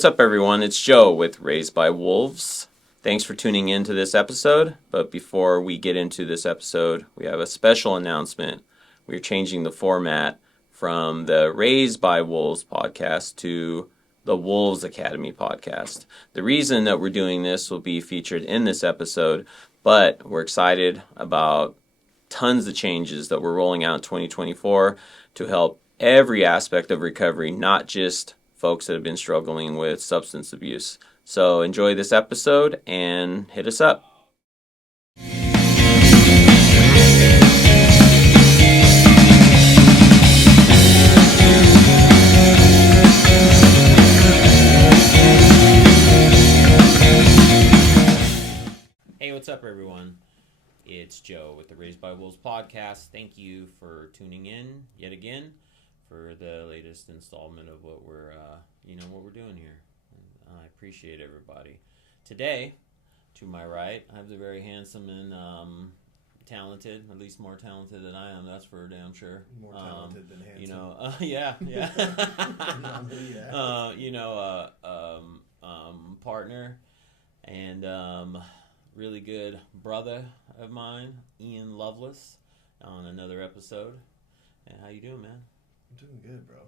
what's up, everyone? It's Joe with Raised by Wolves. Thanks for tuning in to this episode. But before we get into this episode, we have a special announcement. We're changing the format from the Raised by Wolves podcast to the Wolves Academy podcast. The reason that we're doing this will be featured in this episode, but we're excited about tons of changes that we're rolling out in 2024 to help every aspect of recovery, not just folks that have been struggling with substance abuse. So enjoy this episode and hit us up. Hey, what's up, everyone? It's Joe with the Raised by Wolves podcast. Thank you for tuning in yet again for the latest installment of what we're doing here. I appreciate everybody. Today, to my right, I have the very handsome and talented, at least more talented than I am. That's for damn sure. More talented than handsome. Yeah. Partner and really good brother of mine, Ian Lovelace, on another episode. And how you doing, man? I'm doing good, bro.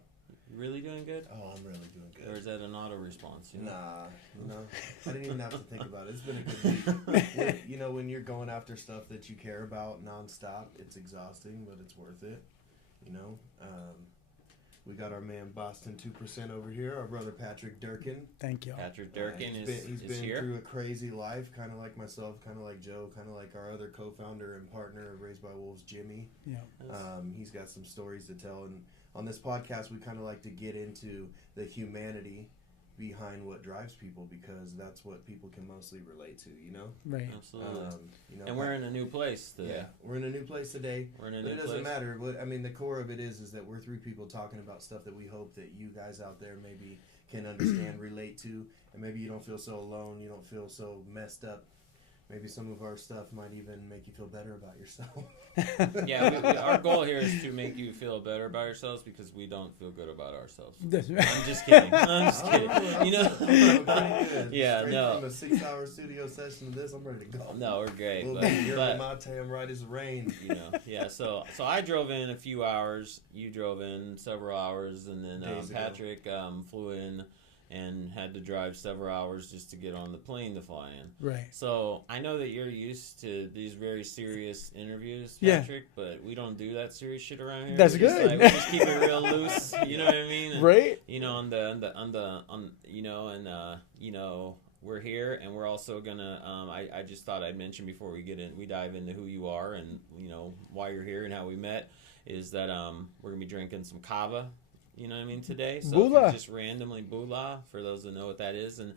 You really doing good? Oh, I'm really doing good. Or is that an auto response? Nah, I didn't even have to think about it. It's been a good week. When you're going after stuff that you care about nonstop, it's exhausting, but it's worth it. We got our man Boston 2% over here, our brother Patrick Durkin. Thank you. Patrick Durkin He's been here. Through a crazy life, kind of like myself, kind of like Joe, kind of like our other co-founder and partner of Raised by Wolves, Jimmy. Yeah. He's got some stories to tell, and on this podcast, we kind of like to get into the humanity behind what drives people, because that's what people can mostly relate to, Right. Absolutely. And we're in a new place today. Yeah, we're in a new place today. It doesn't matter. The core of it is that we're three people talking about stuff that we hope that you guys out there maybe can understand, relate to, and maybe you don't feel so alone, you don't feel so messed up. Maybe some of our stuff might even make you feel better about yourself. Yeah, our goal here is to make you feel better about yourselves, because we don't feel good about ourselves. I'm just kidding. Yeah, Straight no. from a 6-hour studio session to this, I'm ready to go. No, we're great. You're mate, I'm right as rain. Yeah. So I drove in a few hours. You drove in several hours, and then Patrick flew in and had to drive several hours just to get on the plane to fly in. Right. So I know that you're used to these very serious interviews, Patrick, but we don't do that serious shit around here. That's good. We just keep it real loose. You know what I mean? And, right. We're here, and we're also gonna. I just thought I'd mention before we dive into who you are and why you're here and how we met, is that we're gonna be drinking some kava. You know what I mean, today? So Bula. just randomly bula, for those that know what that is, and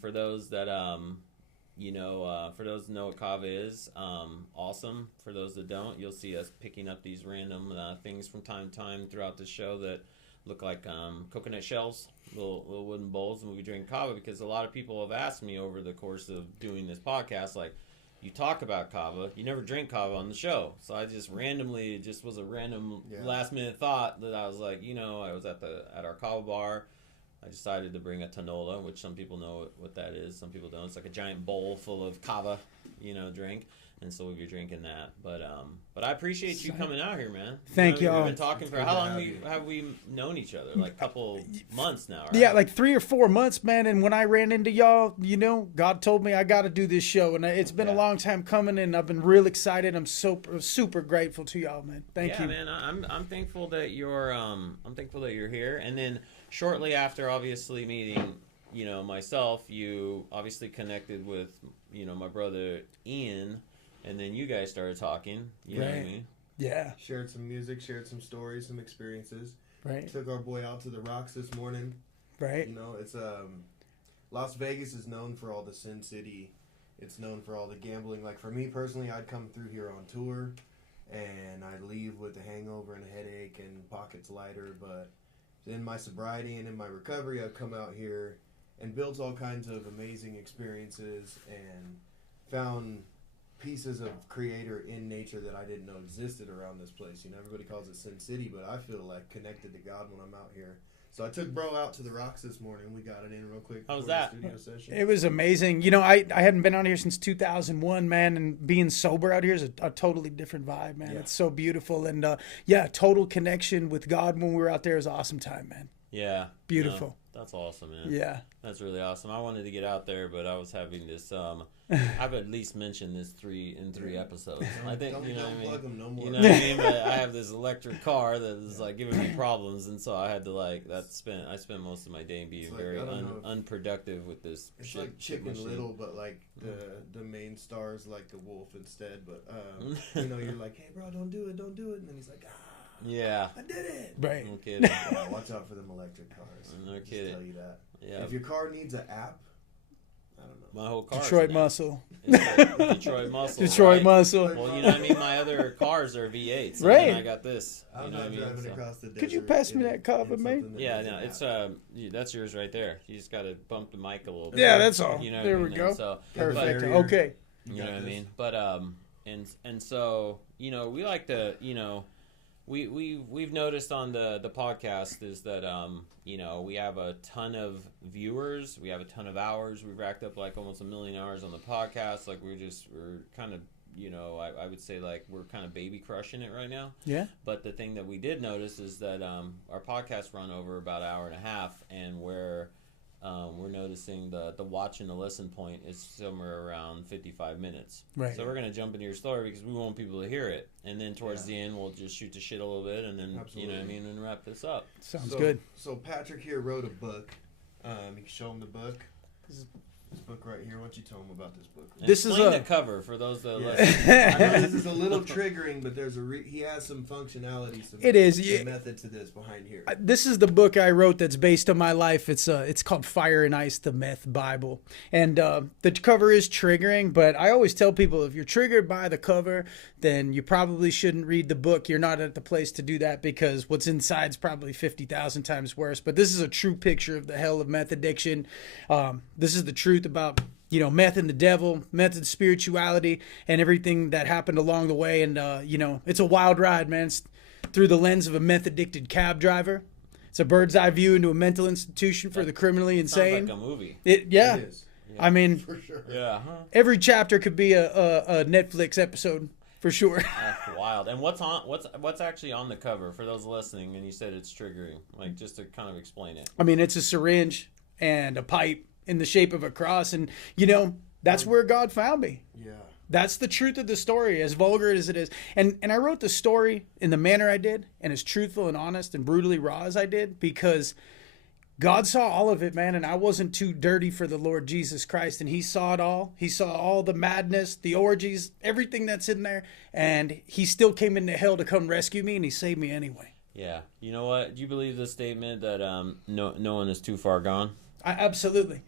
for those that for those that know what kava is, awesome. For those that don't, you'll see us picking up these random things from time to time throughout the show that look like coconut shells, little wooden bowls, and we'll be drinking kava, because a lot of people have asked me over the course of doing this podcast, like, you talk about kava, you never drink kava on the show. So I just randomly, it just was a random last minute thought that I was like, I was at our kava bar. I decided to bring a tanola, which some people know what that is. Some people don't. It's like a giant bowl full of kava, drink. And so we'll be drinking that. But I appreciate you coming out here, man. Thank you. We've been talking for how long have we known each other? Like a couple months now, right? Yeah, like 3 or 4 months, man. And when I ran into y'all, God told me I got to do this show, and it's been a long time coming, and I've been real excited. I'm super grateful to y'all, man. Thank you. Yeah, man. I'm thankful that you're here. And then shortly after, obviously meeting, myself, you obviously connected with, my brother Ian. And then you guys started talking, you know what I mean? Yeah. Shared some music, shared some stories, some experiences. Right. Took our boy out to the Rocks this morning. Right. It's Las Vegas is known for all the Sin City. It's known for all the gambling. Like, for me personally, I'd come through here on tour, and I'd leave with a hangover and a headache and pockets lighter. But in my sobriety and in my recovery, I've come out here and built all kinds of amazing experiences and found pieces of creator in nature that I didn't know existed around this place. Everybody calls it Sin City, but I feel like connected to God when I'm out here. So I took bro out to the rocks this morning. We got it in real quick. How was before that? the studio session. It was amazing. You know, I hadn't been out here since 2001, man, and being sober out here is a totally different vibe, man. Yeah. It's so beautiful. And, total connection with God when we were out there. It was an awesome time, man. Yeah. Beautiful. No, that's awesome, man. Yeah. That's really awesome. I wanted to get out there, but I was having this. I've at least mentioned this in three episodes. I think Don't you know what I mean. plug 'em no more. You know what I mean? But I have this electric car that is like giving me problems, and so I had to I spent most of my day being It's like, very I don't know if- unproductive with this. It's shit, like shit Chicken machine. Little, but like the main star's like the wolf instead. But you know, you're like, hey, bro, don't do it, and then he's like, Yeah. I did it. Right. No kidding. Yeah, watch out for them electric cars. No Just kidding. tell you that. Yeah. If your car needs an app, I don't know. My whole car. Detroit Muscle. Detroit Muscle. Detroit right? Muscle. Well, you know what I mean? My other cars are V8s. Right. And I got this. You I'm know what I not mean? driving So- across the desert. Could you pass me in- that cover, in mate? something that Yeah, needs no, an it's app. that's yours right there. You just got to bump the mic a little bit. Yeah, that's all. You know There what I we mean? go. So, Perfect. barrier. Okay. you got know what I this. mean? But and so you know we like to we've noticed on the podcast is that you know we have a ton of viewers, we have a ton of hours, we've racked up like almost 1 million hours on the podcast. Like we're kind of, you know, I would say like we're kind of baby crushing it right now. Yeah. But the thing that we did notice is that our podcasts run over about an hour and a half, and we're noticing the watch and the listen point is somewhere around 55 minutes. Right. So we're going to jump into your story because we want people to hear it. And then towards the end, we'll just shoot the shit a little bit and then, you know what I mean, and wrap this up. Sounds good. So Patrick here wrote a book. You can show him the book. This book right here. Why don't you tell him about this book? And This is explain a- the cover for those that Yeah. listen. I know this is a little triggering, but there's he has some functionality, some, It is, some yeah. method to this behind here. This is the book I wrote that's based on my life. It's called Fire and Ice, the Meth Bible. And the cover is triggering, but I always tell people if you're triggered by the cover, then you probably shouldn't read the book. You're not at the place to do that because what's inside is probably 50,000 times worse. But this is a true picture of the hell of meth addiction. This is the truth about, you know, meth and the devil, meth and spirituality, and everything that happened along the way. And, you know, it's a wild ride, man. It's through the lens of a meth-addicted cab driver. It's a bird's eye view into a mental institution for the criminally insane. Sounds like a movie. Yeah. It is. I mean, For sure. Yeah. Huh? every chapter could be a Netflix episode for sure. That's wild. And what's actually on the cover for those listening? And you said it's triggering. Like, just to kind of explain it. I mean, it's a syringe and a pipe in the shape of a cross. And, you know, that's where God found me. Yeah. That's the truth of the story, as vulgar as it is. And I wrote the story in the manner I did, and as truthful and honest and brutally raw as I did, because God saw all of it, man, and I wasn't too dirty for the Lord Jesus Christ, and he saw it all. He saw all the madness, the orgies, everything that's in there, and he still came into hell to come rescue me, and he saved me anyway. Yeah. You know what? Do you believe the statement that no one is too far gone? Absolutely.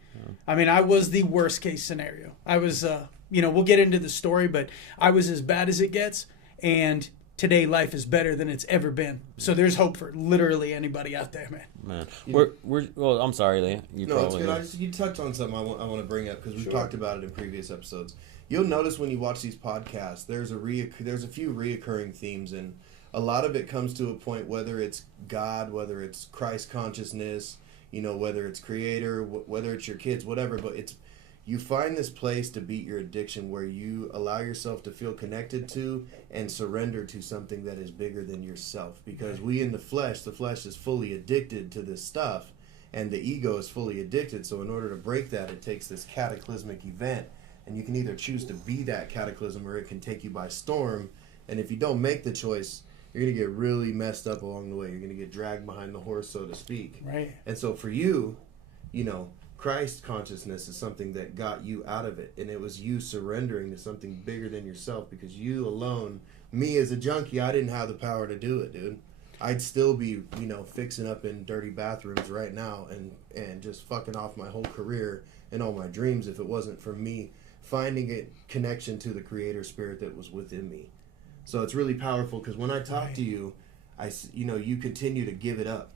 I mean, I was the worst case scenario. I was, you know, we'll get into the story, but I was as bad as it gets, and today life is better than it's ever been. So there's hope for literally anybody out there, man. Man, Yeah. we're well. I'm sorry, Lee. You No, it's probably good. You touched on something I want to bring up because we've Sure. talked about it in previous episodes. You'll notice when you watch these podcasts, there's a few reoccurring themes, and a lot of it comes to a point, whether it's God, whether it's Christ consciousness, you know, whether it's Creator, whether it's your kids, whatever. But it's you find this place to beat your addiction where you allow yourself to feel connected to and surrender to something that is bigger than yourself. Because we in the flesh is fully addicted to this stuff, and the ego is fully addicted. So in order to break that, it takes this cataclysmic event, and you can either choose to be that cataclysm or it can take you by storm. And if you don't make the choice, you're going to get really messed up along the way. You're going to get dragged behind the horse, so to speak. Right. And so for you, you know, Christ consciousness is something that got you out of it. And it was you surrendering to something bigger than yourself, because you alone, me as a junkie, I didn't have the power to do it, dude. I'd still be, you know, fixing up in dirty bathrooms right now and just fucking off my whole career and all my dreams if it wasn't for me finding a connection to the Creator Spirit that was within me. So it's really powerful because when I talk to you, you continue to give it up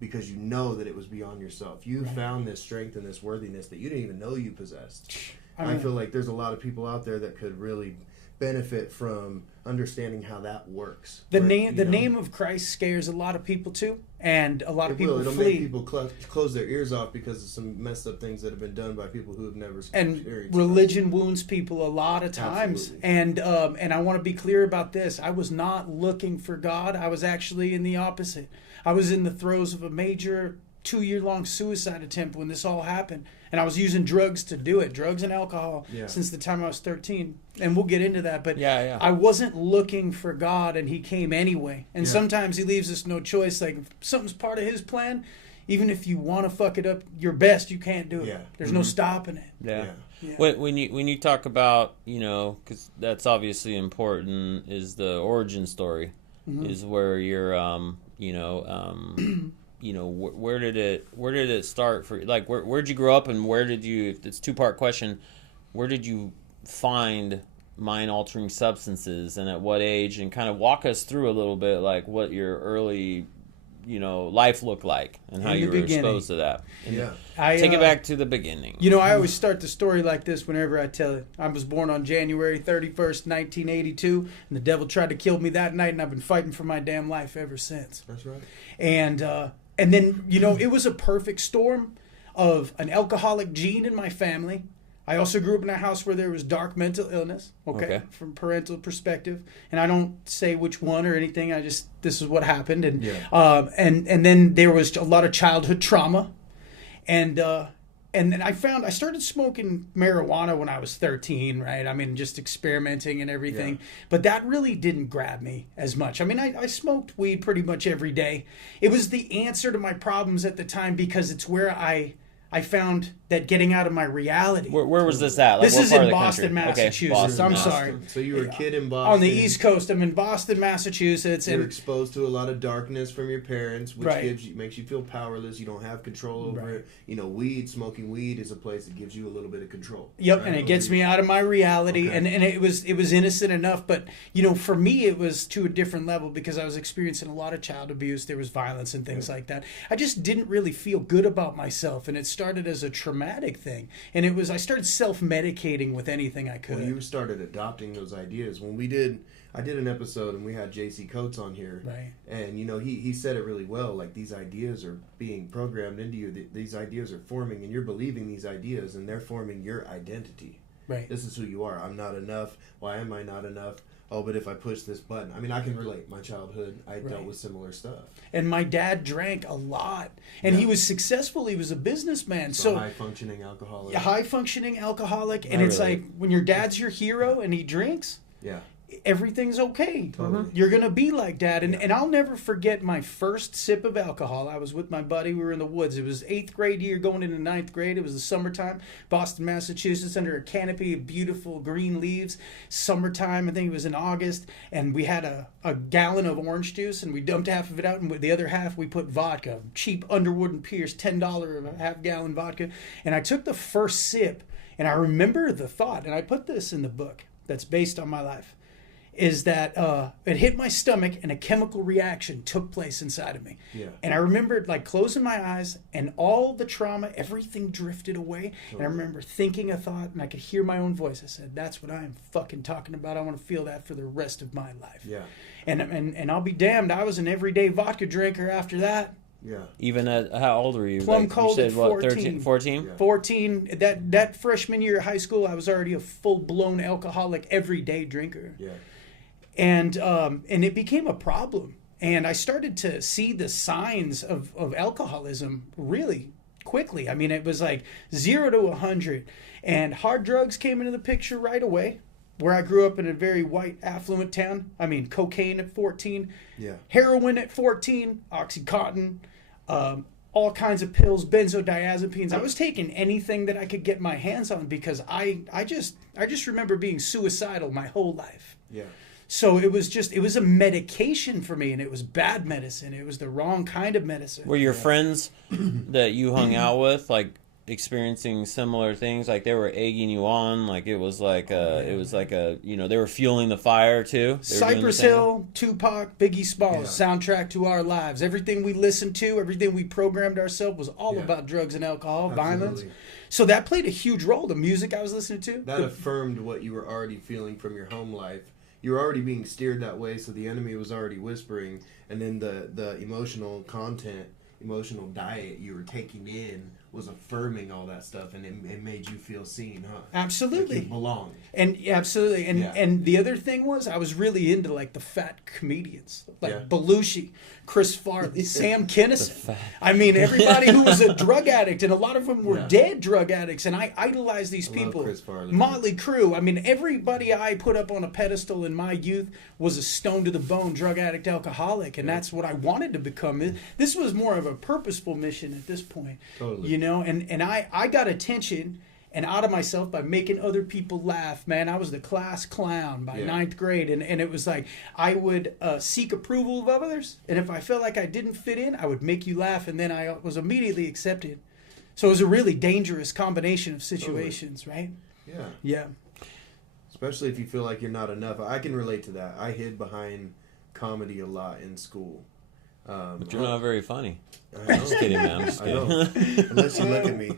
because you know that it was beyond yourself. You found this strength and this worthiness that you didn't even know you possessed. I feel like there's a lot of people out there that could really benefit from understanding how that works. The name of Christ scares a lot of people too, and a lot of people It'll flee. make people close their ears off because of some messed up things that have been done by people who have never experienced. And religion wounds people a lot of times. Absolutely. And I want to be clear about this. I was not looking for God. I was actually in the opposite. I was in the throes of a major 2-year-long suicide attempt when this all happened. And I was using drugs to do it, drugs and alcohol, since the time I was 13. And we'll get into that. But I wasn't looking for God, and he came anyway. And sometimes he leaves us no choice. Like, if something's part of his plan, even if you want to fuck it up your best, you can't do it. Yeah. There's no stopping it. Yeah. When you talk about, because that's obviously important, is the origin story, is where you're, where did it start for, like, where'd you grow up, and where did you, if it's a 2-part question, where did you find mind altering substances, and at what age, and kind of walk us through a little bit, like, what your early life looked like and how you were exposed to that. Take it back to the beginning. I always start the story like this whenever I tell it. I was born on January 31st, 1982, and the devil tried to kill me that night, and I've been fighting for my damn life ever since. That's right. And then, it was a perfect storm of an alcoholic gene in my family. I also grew up in a house where there was dark mental illness, from parental perspective. And I don't say which one or anything. This is what happened. And and then there was a lot of childhood trauma. And then I started smoking marijuana when I was 13, right? I mean, just experimenting and everything. Yeah. But that really didn't grab me as much. I mean, I smoked weed pretty much every day. It was the answer to my problems at the time because it's where I found that getting out of my reality. Where was this at? Like, this is in Boston, Massachusetts. I'm sorry. So you were a kid in Boston. On the East Coast. I'm in Boston, Massachusetts. You're exposed to a lot of darkness from your parents, which makes you feel powerless. You don't have control over it. Smoking weed is a place that gives you a little bit of control. Yep, and it gets me out of my reality. Okay. And it was innocent enough, but for me it was to a different level because I was experiencing a lot of child abuse. There was violence and things like that. I just didn't really feel good about myself, and it started as a traumatic thing. And I started self-medicating with anything I could. Well, you started adopting those ideas. When I did an episode and we had JC Coates on here. Right. And, he said it really well. Like, these ideas are being programmed into you. These ideas are forming, and you're believing these ideas, and they're forming your identity. Right. This is who you are. I'm not enough. Why am I not enough? Oh, but if I push this button. I mean, I can relate. My childhood, I dealt with similar stuff. And my dad drank a lot. And he was successful. He was a businessman. So high-functioning alcoholic. High-functioning alcoholic. And it's like, when your dad's your hero and he drinks, everything's okay. Totally. You're going to be like that. And I'll never forget my first sip of alcohol. I was with my buddy. We were in the woods. It was 8th grade year going into 9th grade. It was the summertime. Boston, Massachusetts, under a canopy of beautiful green leaves. Summertime, I think it was in August. And we had a gallon of orange juice, and we dumped half of it out. And with the other half, we put vodka. Cheap Underwood and Pierce, $10 of a half-gallon vodka. And I took the first sip, and I remember the thought, and I put this in the book that's based on my life, is that it hit my stomach and a chemical reaction took place inside of me. Yeah. And I remembered like closing my eyes and all the trauma, everything drifted away. Totally. And I remember thinking a thought and I could hear my own voice. I said, that's what I'm fucking talking about. I want to feel that for the rest of my life. Yeah. And I'll be damned. I was an everyday vodka drinker after that. Yeah. Even at, how old were you? Plum cold at 14. 13, 14? Yeah. 14. That freshman year of high school, I was already a full-blown alcoholic, everyday drinker. Yeah. And it became a problem. And I started to see the signs of alcoholism really quickly. I mean, it was like 0 to 100. And hard drugs came into the picture right away. Where I grew up in a very white, affluent town. I mean, cocaine at 14. Yeah. Heroin at 14. Oxycontin. All kinds of pills, benzodiazepines. I was taking anything that I could get my hands on because I just remember being suicidal my whole life. Yeah. So it was a medication for me, and it was bad medicine. It was the wrong kind of medicine. Were your friends that you hung out with, like, experiencing similar things? Like they were egging you on, like it was like a you know, they were fueling the fire too. Cypress Hill, Tupac, Biggie Smalls, soundtrack to our lives. Everything we listened to, everything we programmed ourselves was all about drugs and alcohol, violence. So that played a huge role. The music I was listening to that affirmed what you were already feeling from your home life. You were already being steered that way, so the enemy was already whispering, and then the emotional content, emotional diet you were taking in was affirming all that stuff, and it made you feel seen, huh? Absolutely. Like you belonged. And absolutely. And the other thing was I was really into like the fat comedians. Like Belushi, Chris Farley, Sam Kinison. I mean, everybody who was a drug addict, and a lot of them were dead drug addicts, and I idolized these people. Chris Farley. Motley Crue. I mean, everybody I put up on a pedestal in my youth was a stone to the bone drug addict alcoholic, and that's what I wanted to become. This was more of a purposeful mission at this point. Totally. You know, and I got attention and out of myself by making other people laugh. Man, I was the class clown by ninth grade, and it was like I would seek approval of others, and if I felt like I didn't fit in, I would make you laugh, and then I was immediately accepted. So it was a really dangerous combination of situations, right? Yeah. Yeah. Especially if you feel like you're not enough. I can relate to that. I hid behind comedy a lot in school. But you're not very funny. I'm just kidding, man. I'm just kidding. I know. Unless you look at me.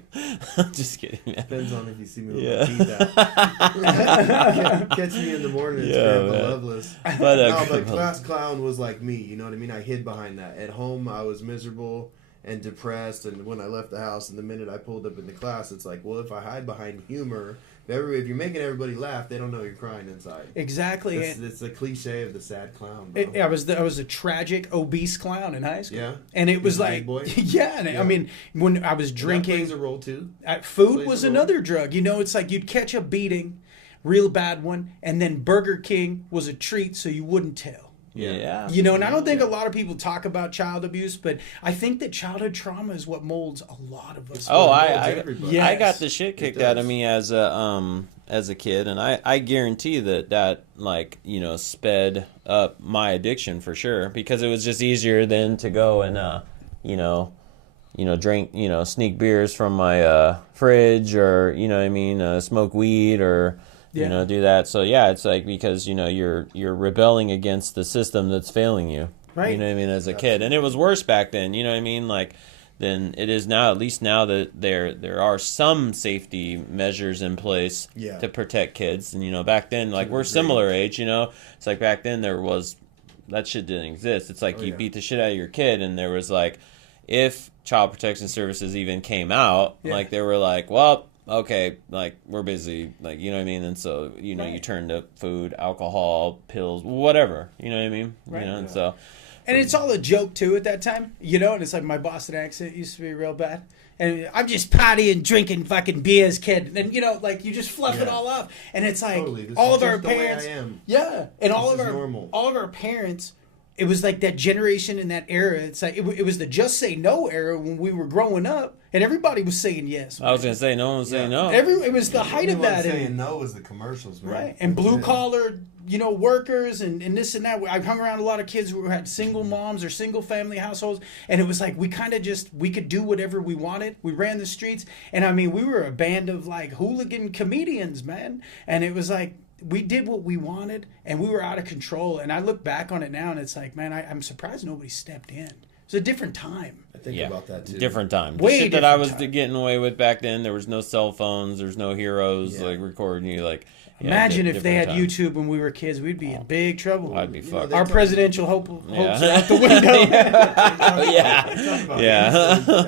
I'm just kidding, man. Depends on if you see me with my teeth out. Catch me in the morning. It's Grandpa Loveless. But class clown was like me. You know what I mean? I hid behind that. At home, I was miserable and depressed. And when I left the house, and the minute I pulled up into class, it's like, well, if I hide behind humor, if you're making everybody laugh, they don't know you're crying inside. Exactly. It's the cliche of the sad clown. I was a tragic, obese clown in high school. Yeah. And it was like, big boy? I mean, when I was drinking, that plays a role too. Food was another drug. You know, it's like you'd catch a beating, real bad one, and then Burger King was a treat, so you wouldn't tell. Yeah. You know, and I don't think a lot of people talk about child abuse, but I think that childhood trauma is what molds a lot of us. Oh, I got the shit kicked out of me as a kid, and I guarantee that like, you know, sped up my addiction for sure, because it was just easier than to go and you know, drink, you know, sneak beers from my fridge, or, you know what I mean, smoke weed, or you know, do that. So yeah, it's like, because, you know, you're rebelling against the system that's failing you. Right. You know what I mean, as a kid. And it was worse back then, you know what I mean, like, than it is now. At least now that there are some safety measures in place to protect kids. And, you know, back then, like, we're similar age, you know. It's like back then that shit didn't exist. It's like you beat the shit out of your kid, and there was like, if Child Protection Services even came out, like, they were like, well, okay, like, we're busy, like, you know what I mean? And so, you know, you turn to food, alcohol, pills, whatever, you know what I mean? Right. You know, and so. And it's all a joke, too, at that time, you know? And it's like my Boston accent used to be real bad. And I'm just partying, drinking fucking beers, kid. And, you know, like, you just fluff it all up. And it's like, all of our parents. And all of our parents, it was like that generation in that era. It's like, it was the just say no era when we were growing up. And everybody was saying yes. Man. I was going to say, no one was saying no. It was the height of that. Saying no was the commercials, man. Right. And blue collar, you know, workers and this and that. I hung around a lot of kids who had single moms or single family households. And it was like, we kind of we could do whatever we wanted. We ran the streets. And I mean, we were a band of like hooligan comedians, man. And it was like, we did what we wanted, and we were out of control. And I look back on it now, and it's like, man, I'm surprised nobody stepped in. It's a different time. I think about that too. Different time. Way the shit that I was time. Getting away with back then, there was no cell phones, there's no heroes like recording you. Like, imagine if they had YouTube when we were kids, we'd be in big trouble. I'd be fucked. Our presidential hopes are out the window.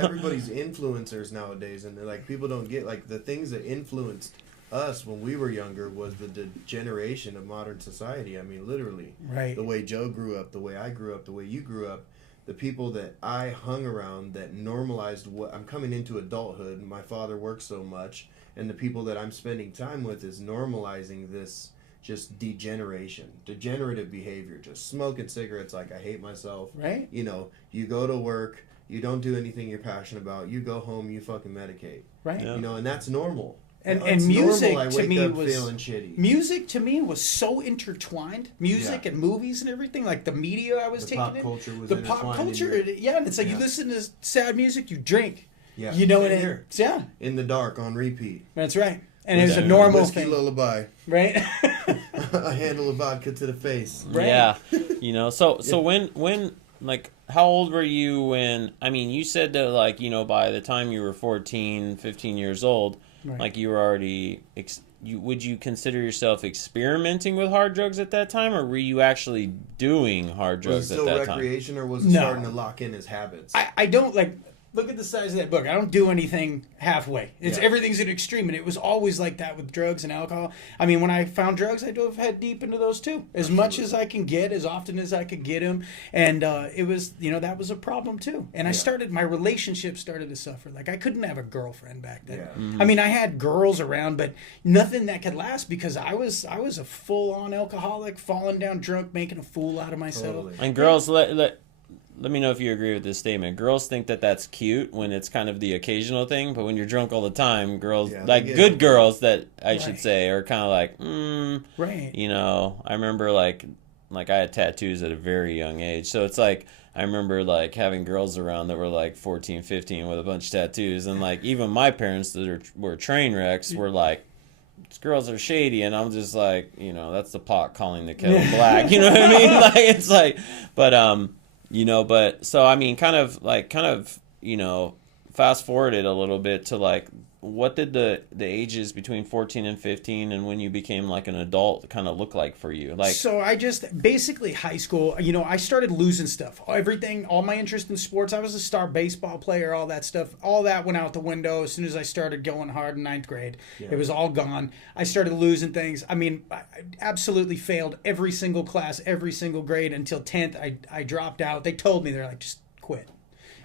Everybody's influencers nowadays, and they're like, people don't get like the things that influenced us when we were younger was the degeneration of modern society. I mean, literally. Right. The way Joe grew up, the way I grew up, the way you grew up, the people that I hung around that normalized what I'm coming into adulthood, and my father works so much, and the people that I'm spending time with is normalizing this just degenerative behavior, just smoking cigarettes like I hate myself. Right. You know, you go to work, you don't do anything you're passionate about, you go home, you fucking medicate. Right. You know, and that's normal. And music to me was so intertwined. Music and movies and everything, like the media I was taking in. Pop culture was the pop culture, and it's like you listen to sad music, you drink. Yeah. You know, Same and here. yeah, In the dark on repeat. that's right. And it was a normal Whiskey thing, lullaby. right? A handle of vodka to the face. Right. Yeah, you know. So when like how old were you when? I mean, you said that like by the time you were 14, 15 years old, Right. like you were already. Would you consider yourself experimenting with hard drugs at that time, or were you actually doing hard drugs Was it at still that time? recreation, or was it No. starting to lock in his habits? I don't like. Look at the size of that book. I don't do anything halfway. It's Yeah. everything's an extreme, and it was always like that with drugs and alcohol. I mean, when I found drugs, I dove head deep into those too, as much as I can get, as often as I could get them, and it was that was a problem too. And I my relationship started to suffer. Like I couldn't have a girlfriend back then. Yeah. I mean, I had girls around, but nothing that could last because I was a full on alcoholic, falling down drunk, making a fool out of myself. Totally. And girls, let me know if you agree with this statement. Girls think that that's cute when it's kind of the occasional thing, but when you're drunk all the time, girls, Yeah, like they get good it. girls that I should Right. say, are kind of like, Right. I remember like I had tattoos at a very young age. So it's like, I remember like having girls around that were like 14, 15 with a bunch of tattoos. And like even my parents that were train wrecks were like, these girls are shady. And I'm just like, that's the pot calling the kettle black. You know what I mean? Like, it's like, but so I mean, kind of, fast forwarded a little bit to like, what did the ages between 14 and 15 and when you became like an adult kind of look like for you? Like, So I just basically high school, I started losing stuff. Everything, all my interest in sports. I was a star baseball player, all that stuff. All that went out the window as soon as I started going hard in ninth grade. Yeah. It was all gone. I started losing things. I mean, I absolutely failed every single class, every single grade until 10th. I dropped out. They told me, they're like, just quit.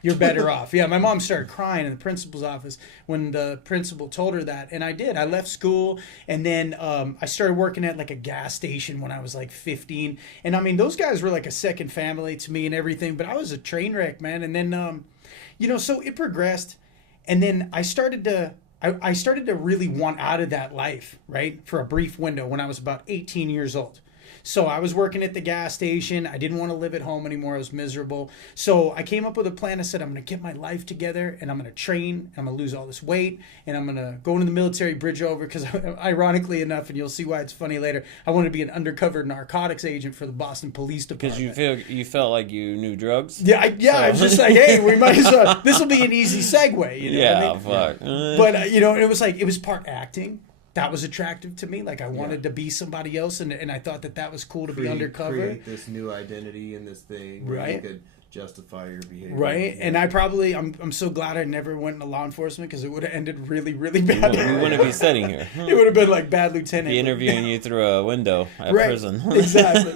You're better off. Yeah, my mom started crying in the principal's office when the principal told her that. And I did. I left school, and then I started working at like a gas station when I was like 15. And I mean, those guys were like a second family to me and everything, but I was a train wreck, man. And then, so it progressed. And then I started to really want out of that life, right? For a brief window when I was about 18 years old. So I was working at the gas station. I didn't want to live at home anymore. I was miserable. So I came up with a plan. I said, I'm going to get my life together, and I'm going to train, and I'm going to lose all this weight, and I'm going to go into the military, bridge over, because ironically enough, and you'll see why it's funny later, I wanted to be an undercover narcotics agent for the Boston Police Department. because you felt like you knew drugs? Yeah, I was just like, hey, we might as well. This will be an easy segue. You know what I mean? Fuck. But it was like, it was part acting. That was attractive to me. Like I wanted to be somebody else, and I thought that was cool to be undercover. Create this new identity in this thing where you Right. could justify your behavior. Right, Yeah. and I'm so glad I never went into law enforcement because it would have ended really, really bad. We wouldn't be sitting here. It would have been like bad lieutenant. Be interviewing you through a window at Right, prison. Exactly.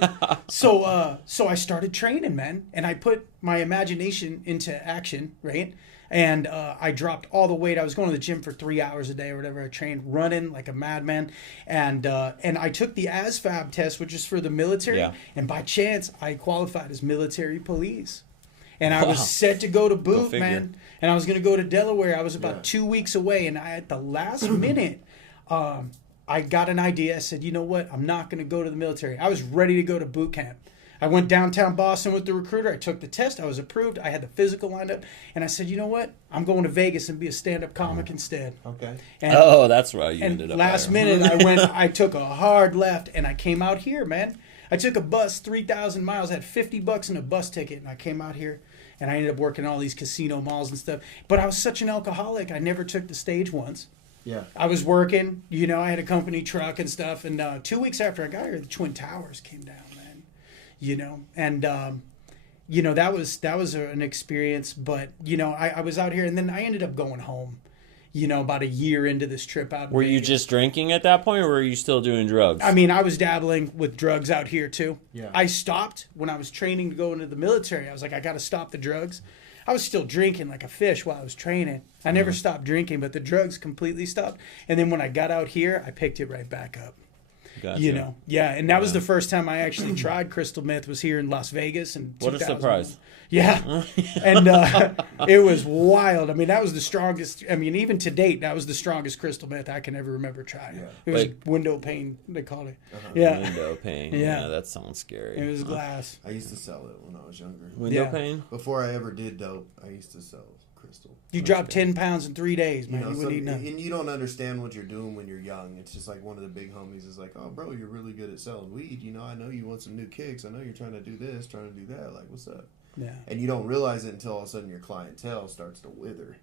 So I started training, man, and I put my imagination into action, right? And I dropped all the weight. I was going to the gym for 3 hours a day or whatever. I trained running like a madman. And I took the ASVAB test, which is for the military. Yeah. And by chance, I qualified as military police. And I was Wow. set to go to boot, figure. man. And I was going to go to Delaware. I was about Yeah. 2 weeks away. And at the last minute, I got an idea. I said, you know what? I'm not going to go to the military. I was ready to go to boot camp. I went downtown Boston with the recruiter. I took the test. I was approved. I had the physical lined up. And I said, you know what? I'm going to Vegas and be a stand-up comic instead. Okay. And, Oh, that's why you and ended up last there. minute, I took a hard left, and I came out here, man. I took a bus 3,000 miles. I had $50 in a bus ticket, and I came out here. And I ended up working all these casino malls and stuff. But I was such an alcoholic, I never took the stage once. Yeah. I was working, I had a company truck and stuff. And 2 weeks after I got here, the Twin Towers came down, man. And that was an experience. But I was out here, and then I ended up going home. About a year into this trip out. In Were you Vegas. just drinking at that point, or were you still doing drugs? I mean, I was dabbling with drugs out here too. Yeah. I stopped when I was training to go into the military. I was like, I got to stop the drugs. I was still drinking like a fish while I was training. I never stopped drinking, but the drugs completely stopped. And then when I got out here, I picked it right back up. Gotcha. Yeah, and that was the first time I actually tried crystal meth. Was here in Las Vegas, and What a surprise! Yeah, and it was wild. I mean, that was the strongest. I mean, even to date, that was the strongest crystal meth I can ever remember trying. Yeah. It was Wait. window pane, they called it. Yeah, Window pane. Yeah. Yeah, that sounds scary. it was glass. I used to sell it when I was younger. Window Yeah. pane. Before I ever did dope, I used to sell pistol. You drop 10 pounds in 3 days, man. You wouldn't eat nothing. And you don't understand what you're doing when you're young. It's just like one of the big homies is like, oh, bro, you're really good at selling weed. You know, I know you want some new kicks. I know you're trying to do this, trying to do that. Like, what's up? Yeah. And you don't realize it until all of a sudden your clientele starts to wither.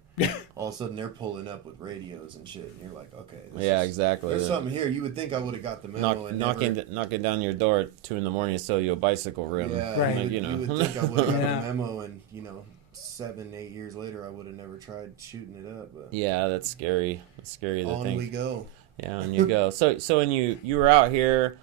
All of a sudden they're pulling up with radios and shit. And you're like, okay. Exactly. There's something here. You would think I would have got the memo. Knocking down your door at 2 a.m. to sell you a bicycle rim. Yeah, right. You would think I would have got the memo, and 7-8 years later, I would have never tried shooting it up. But yeah, that's scary. That's scary to think. On we go. Yeah, on you go. So when you were out here,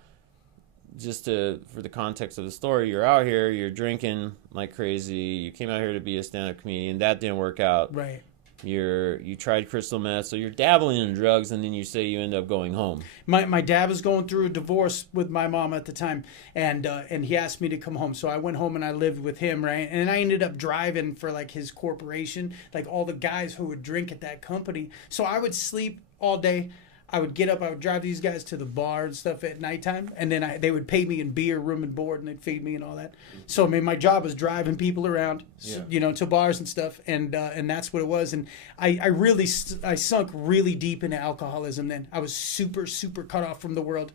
for the context of the story, you're out here, you're drinking like crazy. You came out here to be a stand-up comedian. That didn't work out. Right. You tried crystal meth, so you're dabbling in drugs, and then you say you end up going home. My dad was going through a divorce with my mom at the time, and he asked me to come home. So I went home and I lived with him, right? And I ended up driving for like his corporation, like all the guys who would drink at that company. So I would sleep all day. I would get up, I would drive these guys to the bar and stuff at nighttime, and then they would pay me in beer, room and board, and they'd feed me and all that. So I mean, my job was driving people around, to bars and stuff, and that's what it was. And I sunk really deep into alcoholism. Then I was super, super cut off from the world.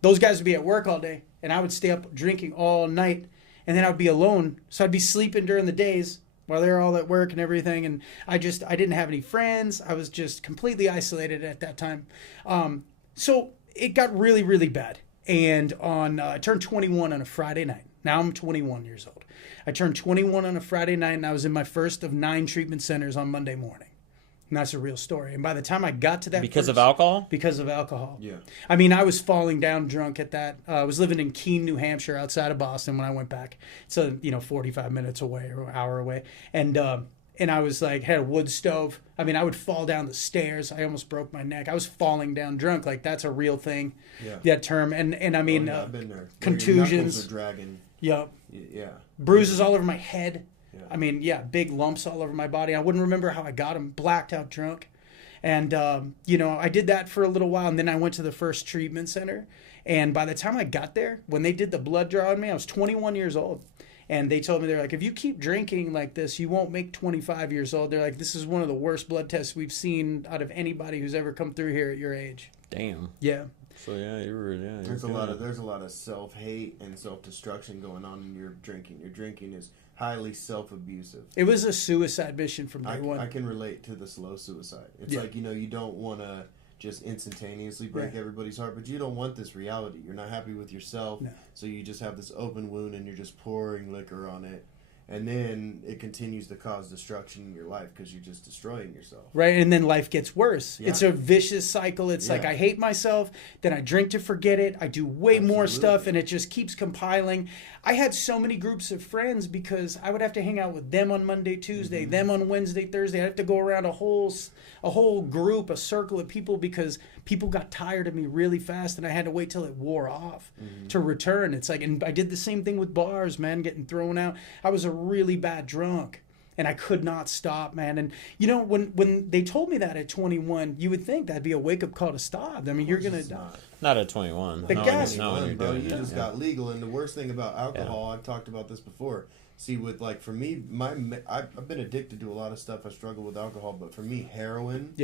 Those guys would be at work all day, and I would stay up drinking all night, and then I'd be alone. So I'd be sleeping during the days while they're all at work and everything, and I didn't have any friends. I was just completely isolated at that time. So it got really, really bad. And I turned 21 on a Friday night. Now I'm 21 years old. I turned 21 on a Friday night, and I was in my first of 9 treatment centers on Monday morning. And that's a real story. And by the time I got to that... Because of alcohol? Because of alcohol. Yeah. I mean, I was falling down drunk at that. I was living in Keene, New Hampshire, outside of Boston when I went back. So, 45 minutes away or an hour away. And I was like, had a wood stove. I mean, I would fall down the stairs. I almost broke my neck. I was falling down drunk. Like, that's a real thing, that term. And I mean, I've been there. Contusions. Are dragging. Yep. Yeah. Bruises all over my head. I mean, big lumps all over my body. I wouldn't remember how I got them, blacked out drunk. And, I did that for a little while, and then I went to the first treatment center. And by the time I got there, when they did the blood draw on me, I was 21 years old. And they told me, they're like, if you keep drinking like this, you won't make 25 years old. They're like, this is one of the worst blood tests we've seen out of anybody who's ever come through here at your age. Damn. Yeah. So there's a lot of self-hate and self-destruction going on in your drinking. Your drinking is highly self-abusive. It was a suicide mission from day one. I can relate to the slow suicide. It's like, you don't want to just instantaneously break everybody's heart, but you don't want this reality. You're not happy with yourself, so you just have this open wound and you're just pouring liquor on it. And then it continues to cause destruction in your life because you're just destroying yourself. Right, and then life gets worse. Yeah. It's a vicious cycle. It's like I hate myself, then I drink to forget it. I do way more stuff, and it just keeps compiling. I had so many groups of friends because I would have to hang out with them on Monday, Tuesday, them on Wednesday, Thursday. I'd have to go around a whole group, a circle of people because people got tired of me really fast, and I had to wait till it wore off to return. It's like, and I did the same thing with bars, man, getting thrown out. I was a really bad drunk, and I could not stop, man. And when they told me that at 21, you would think that'd be a wake up call to stop. I mean, you're gonna not at 21. The gas, bro. You just got legal, and the worst thing about alcohol, I've talked about this before. See, with like for me, I've been addicted to a lot of stuff. I struggle with alcohol, but for me, heroin,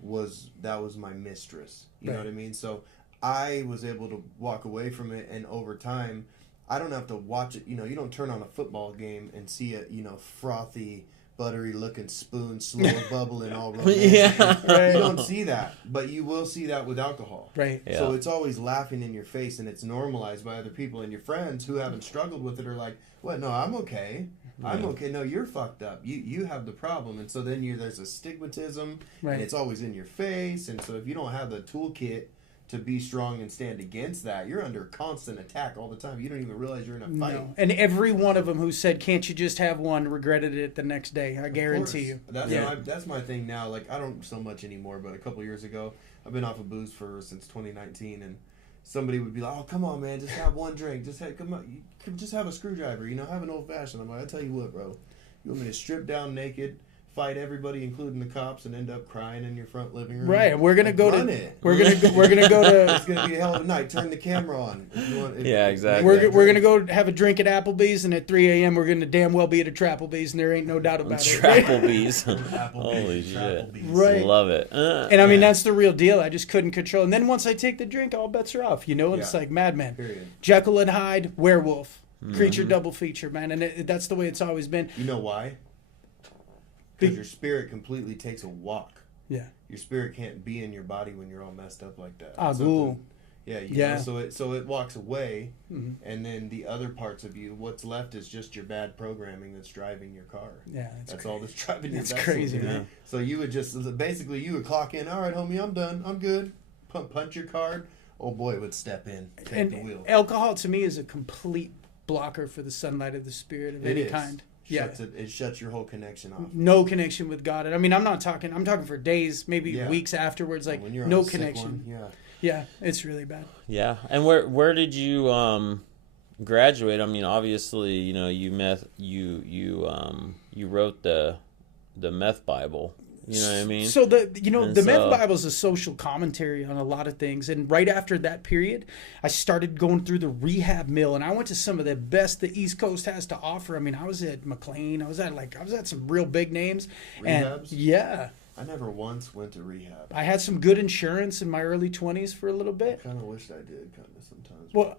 was my mistress. You know what I mean? So I was able to walk away from it, and over time, I don't have to watch it. You don't turn on a football game and see a frothy, buttery looking spoon slow bubbling all romantic. You don't see that, but you will see that with alcohol. Right. Yeah. So it's always laughing in your face, and it's normalized by other people, and your friends who haven't struggled with it are like, "What? No, I'm okay. I'm okay. No, you're fucked up. You have the problem." And so then there's a stigmatism, and it's always in your face. And so if you don't have the toolkit to be strong and stand against that, you're under constant attack all the time. You don't even realize you're in a fight. No. And every one of them who said, "Can't you just have one?" regretted it the next day. I guarantee you. That's my thing now. Like, I don't so much anymore, but a couple years ago, I've been off of booze since 2019, and somebody would be like, "Oh, come on, man, just have one drink. Just have a screwdriver. Have an old fashioned." I'm like, I tell you what, bro. You want me to strip down naked, fight everybody, including the cops, and end up crying in your front living room. Right, we're gonna go run to. it. We're gonna go to. It's gonna be a hell of a night. Turn the camera on. If you want, Yeah, exactly. We're gonna go have a drink at Applebee's, and at 3 a.m. we're gonna damn well be at a Trapplebee's, and there ain't no doubt about it. Trapplebee's. Applebee's, Holy shit. Trapplebee's. Right. Love it. And I mean, that's the real deal. I just couldn't control. And then once I take the drink, all bets are off. You know, and it's Yeah. like Madman, Period. Jekyll and Hyde, werewolf, Mm-hmm. creature double feature, man. And that's the way it's always been. You know why? Because your spirit completely takes a walk. Yeah. Your spirit can't be in your body when you're all messed up like that. Ah, Something- cool. Yeah, you Yeah. know, so it walks away, Mhm. and then the other parts of you, what's left is just your bad programming that's driving your car. Yeah, That's all that's driving your That's vessel, crazy, you know? man. So you would just basically you would clock in. All right, homie, I'm done. I'm good. Punch your card. Oh boy, would step in, take the And wheel. alcohol to me is a complete blocker for the sunlight of the spirit of It any is. kind. It shuts your whole connection off. No connection with God. And I mean, I'm talking for days, maybe Yeah. weeks afterwards, like When you're on no a sick connection. one, yeah. Yeah, it's really bad. Yeah. And where did you graduate? I mean, obviously, you know, you wrote the Meth Bible. You know what I mean? So the And Meth so- Bible is a social commentary on a lot of things. And right after that period, I started going through the rehab mill, and I went to some of the best the East Coast has to offer. I mean, I was at McLean. I was at some real big names. And Rehabs? yeah, I never once went to rehab. I had some good insurance in my early 20s for a little bit. I kind of wished I did, kind of sometimes. Well,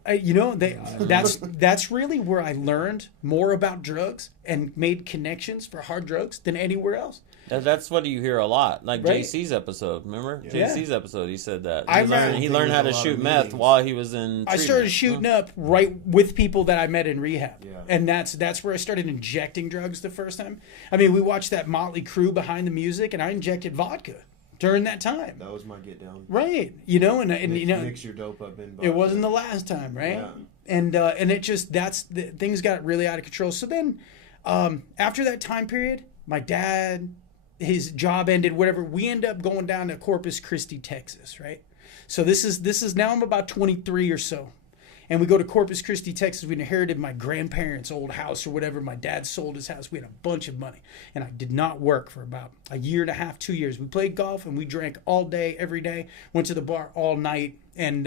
that's really where I learned more about drugs and made connections for hard drugs than anywhere else. That's what you hear a lot. Like Right. JC's episode, remember? Yeah. JC's episode, he said that. I He learned, remember- he learned how to There was a lot shoot of meth meetings. while he was in I started treatment. shooting up right with people that I met in rehab. Yeah. And that's where I started injecting drugs the first time. I mean, we watched that Motley Crue behind the music, and I injected vodka during that time. That was my get down. Right. You know, and Mix, you know, mix your dope up in. it wasn't the last time, right? Yeah. And it just things got really out of control. So then, after that time period, my dad, his job ended. Whatever. We end up going down to Corpus Christi, Texas, right? So this is now I'm about 23 or so, and we go to Corpus Christi, Texas. We inherited my grandparents' old house or whatever. My dad sold his house. We had a bunch of money, and I did not work for about a year and a half, 2 years. We played golf and we drank all day, every day. Went to the bar all night. And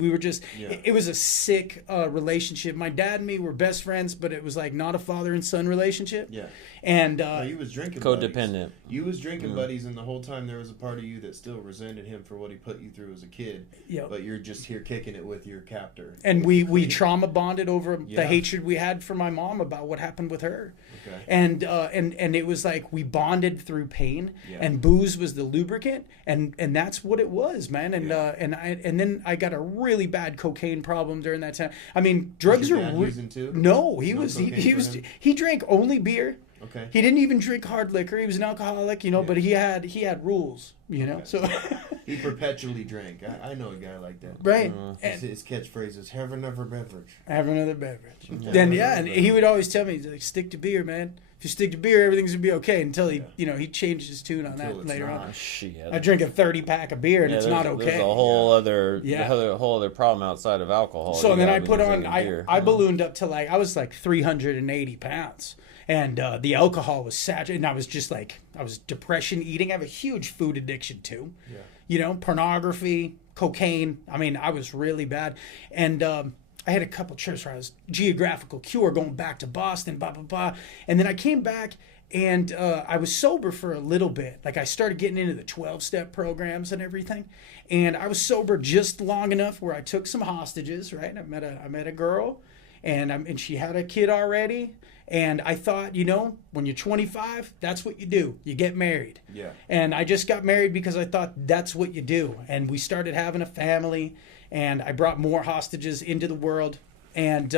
we were just, it was a sick relationship. My dad and me were best friends, but it was like not a father and son relationship. Yeah. And No, you was drinking Codependent. buddies. You was drinking buddies, and the whole time there was a part of you that still resented him for what he put you through as a kid. Yep. But you're just here kicking it with your captor. And we trauma bonded over the Yeah. hatred we had for my mom about what happened with her. Okay. And it was like we bonded through pain, Yeah. and booze was the lubricant, and that's what it was, man. And Yeah. and then I got a really bad cocaine problem during that time. I mean, drugs your are dad using too? no, he No was he cocaine was for him? he drank only beer. Okay. He didn't even drink hard liquor. He was an alcoholic, you know, Yeah. but he had rules, you know. Okay. So He perpetually drank. I know a guy like that. right. His, And his catchphrase is "Have another beverage." have another beverage. Yeah. Then and he would always tell me, he's like, stick to beer, man. If you stick to beer, everything's gonna be okay. Until he, he changed his tune on Until that it's later not. on. Shit. I drink a 30-pack of beer and it's not okay. There's a whole other, Yeah. whole other problem outside of alcohol. So You then got I when put you're on, drinking beer. I ballooned up to I was like 380 pounds. And the alcohol was saturated. And I was just I was depression eating. I have a huge food addiction too. Yeah. You know, pornography, cocaine. I mean, I was really bad. And I had a couple trips where I was geographical cure, going back to Boston, blah, blah, blah. And then I came back and I was sober for a little bit. Like I started getting into the 12-step programs and everything. And I was sober just long enough where I took some hostages, right? I met a girl and she had a kid already. And I thought, when you're 25, that's what you do. You get married. Yeah. And I just got married because I thought that's what you do. And we started having a family, and I brought more hostages into the world, and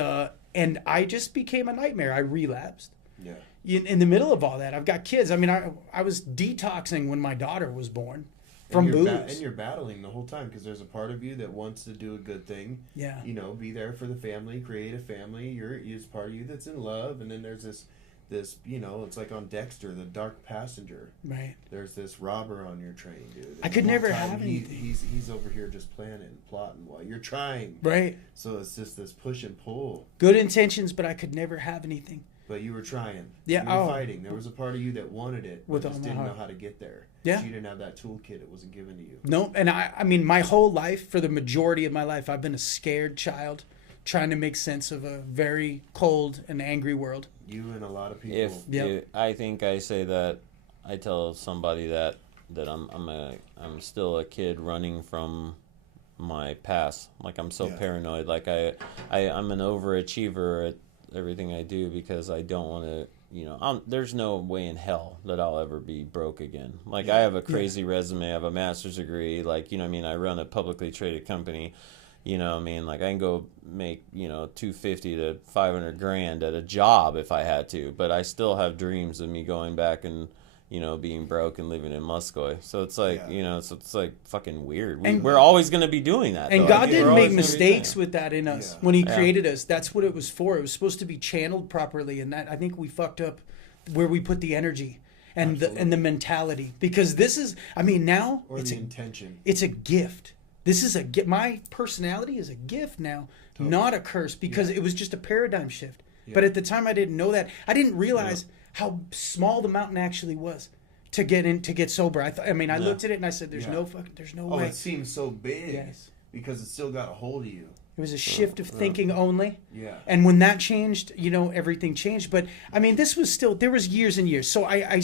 I just became a nightmare. I relapsed. Yeah. In the middle of all that, I've got kids. I mean, I was detoxing when my daughter was born from booze. And you're battling the whole time because there's a part of you that wants to do a good thing. Yeah. Be there for the family, create a family. It's part of you that's in love, and then there's this, it's like on Dexter, the dark passenger. Right. There's this robber on your train, dude. And I could the whole never time have anything. He's over here just planning, plotting while you're trying. Right. So it's just this push and pull. Good intentions, but I could never have anything. But you were trying. Yeah. You were fighting. There was a part of you that wanted it, but With just all my didn't know heart. how to get there. Yeah. You didn't have that toolkit. It wasn't given to you. No, and I mean, my whole life, for the majority of my life, I've been a scared child trying to make sense of a very cold and angry world. You and a lot of people. I think I say that, I tell somebody that I'm still a kid running from my past. Like, I'm so paranoid. Like, I'm an overachiever at everything I do because I don't want to, there's no way in hell that I'll ever be broke again. Like, I have a crazy resume. I have a master's degree. Like, I run a publicly traded company. Like, I can go make, 250 to 500 grand at a job if I had to, but I still have dreams of me going back and, being broke and living in Muscoy. So it's like, it's like fucking weird. We're always going to be doing that. And though. God didn't make mistakes with that in us when He created us. That's what it was for. It was supposed to be channeled properly, and that, I think we fucked up where we put the energy and the mentality. Because this is, now or the intention. It's a gift. This is my personality is a gift now, not a curse, because it was just a paradigm shift. Yeah. But at the time I didn't know that. I didn't realize how small the mountain actually was to get sober. I looked at it and I said, there's no way. It seems so big because it still got a hold of you. It was a shift of thinking only. Yeah. And when that changed, everything changed. But this was still, there was years and years. So I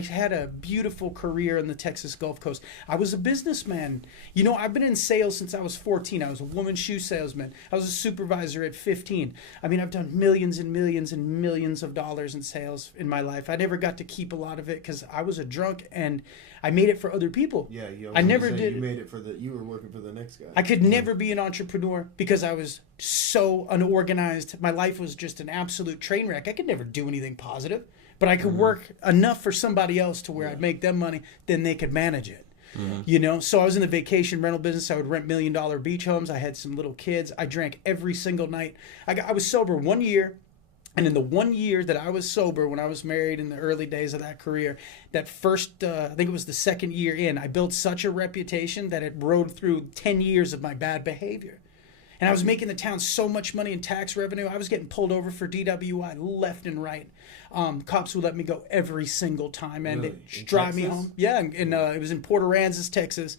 had a beautiful career on the Texas Gulf Coast. I was a businessman. I've been in sales since I was 14. I was a woman's shoe salesman. I was a supervisor at 15. I've done millions and millions and millions of dollars in sales in my life. I never got to keep a lot of it because I was a drunk and I made it for other people. Yeah, I never did. You made it you were working for the next guy. I could never be an entrepreneur because I was so unorganized. My life was just an absolute train wreck. I could never do anything positive, but I could work enough for somebody else to where I'd make them money, then they could manage it. So I was in the vacation rental business. I would rent $1 million beach homes. I had some little kids. I drank every single night. I was sober 1 year. And in the 1 year that I was sober, when I was married in the early days of that career, that first, I think it was the second year in, I built such a reputation that it rode through 10 years of my bad behavior. And I was making the town so much money in tax revenue. I was getting pulled over for DWI left and right. Cops would let me go every single time and they'd drive me home. Yeah, and it was in Port Aransas, Texas.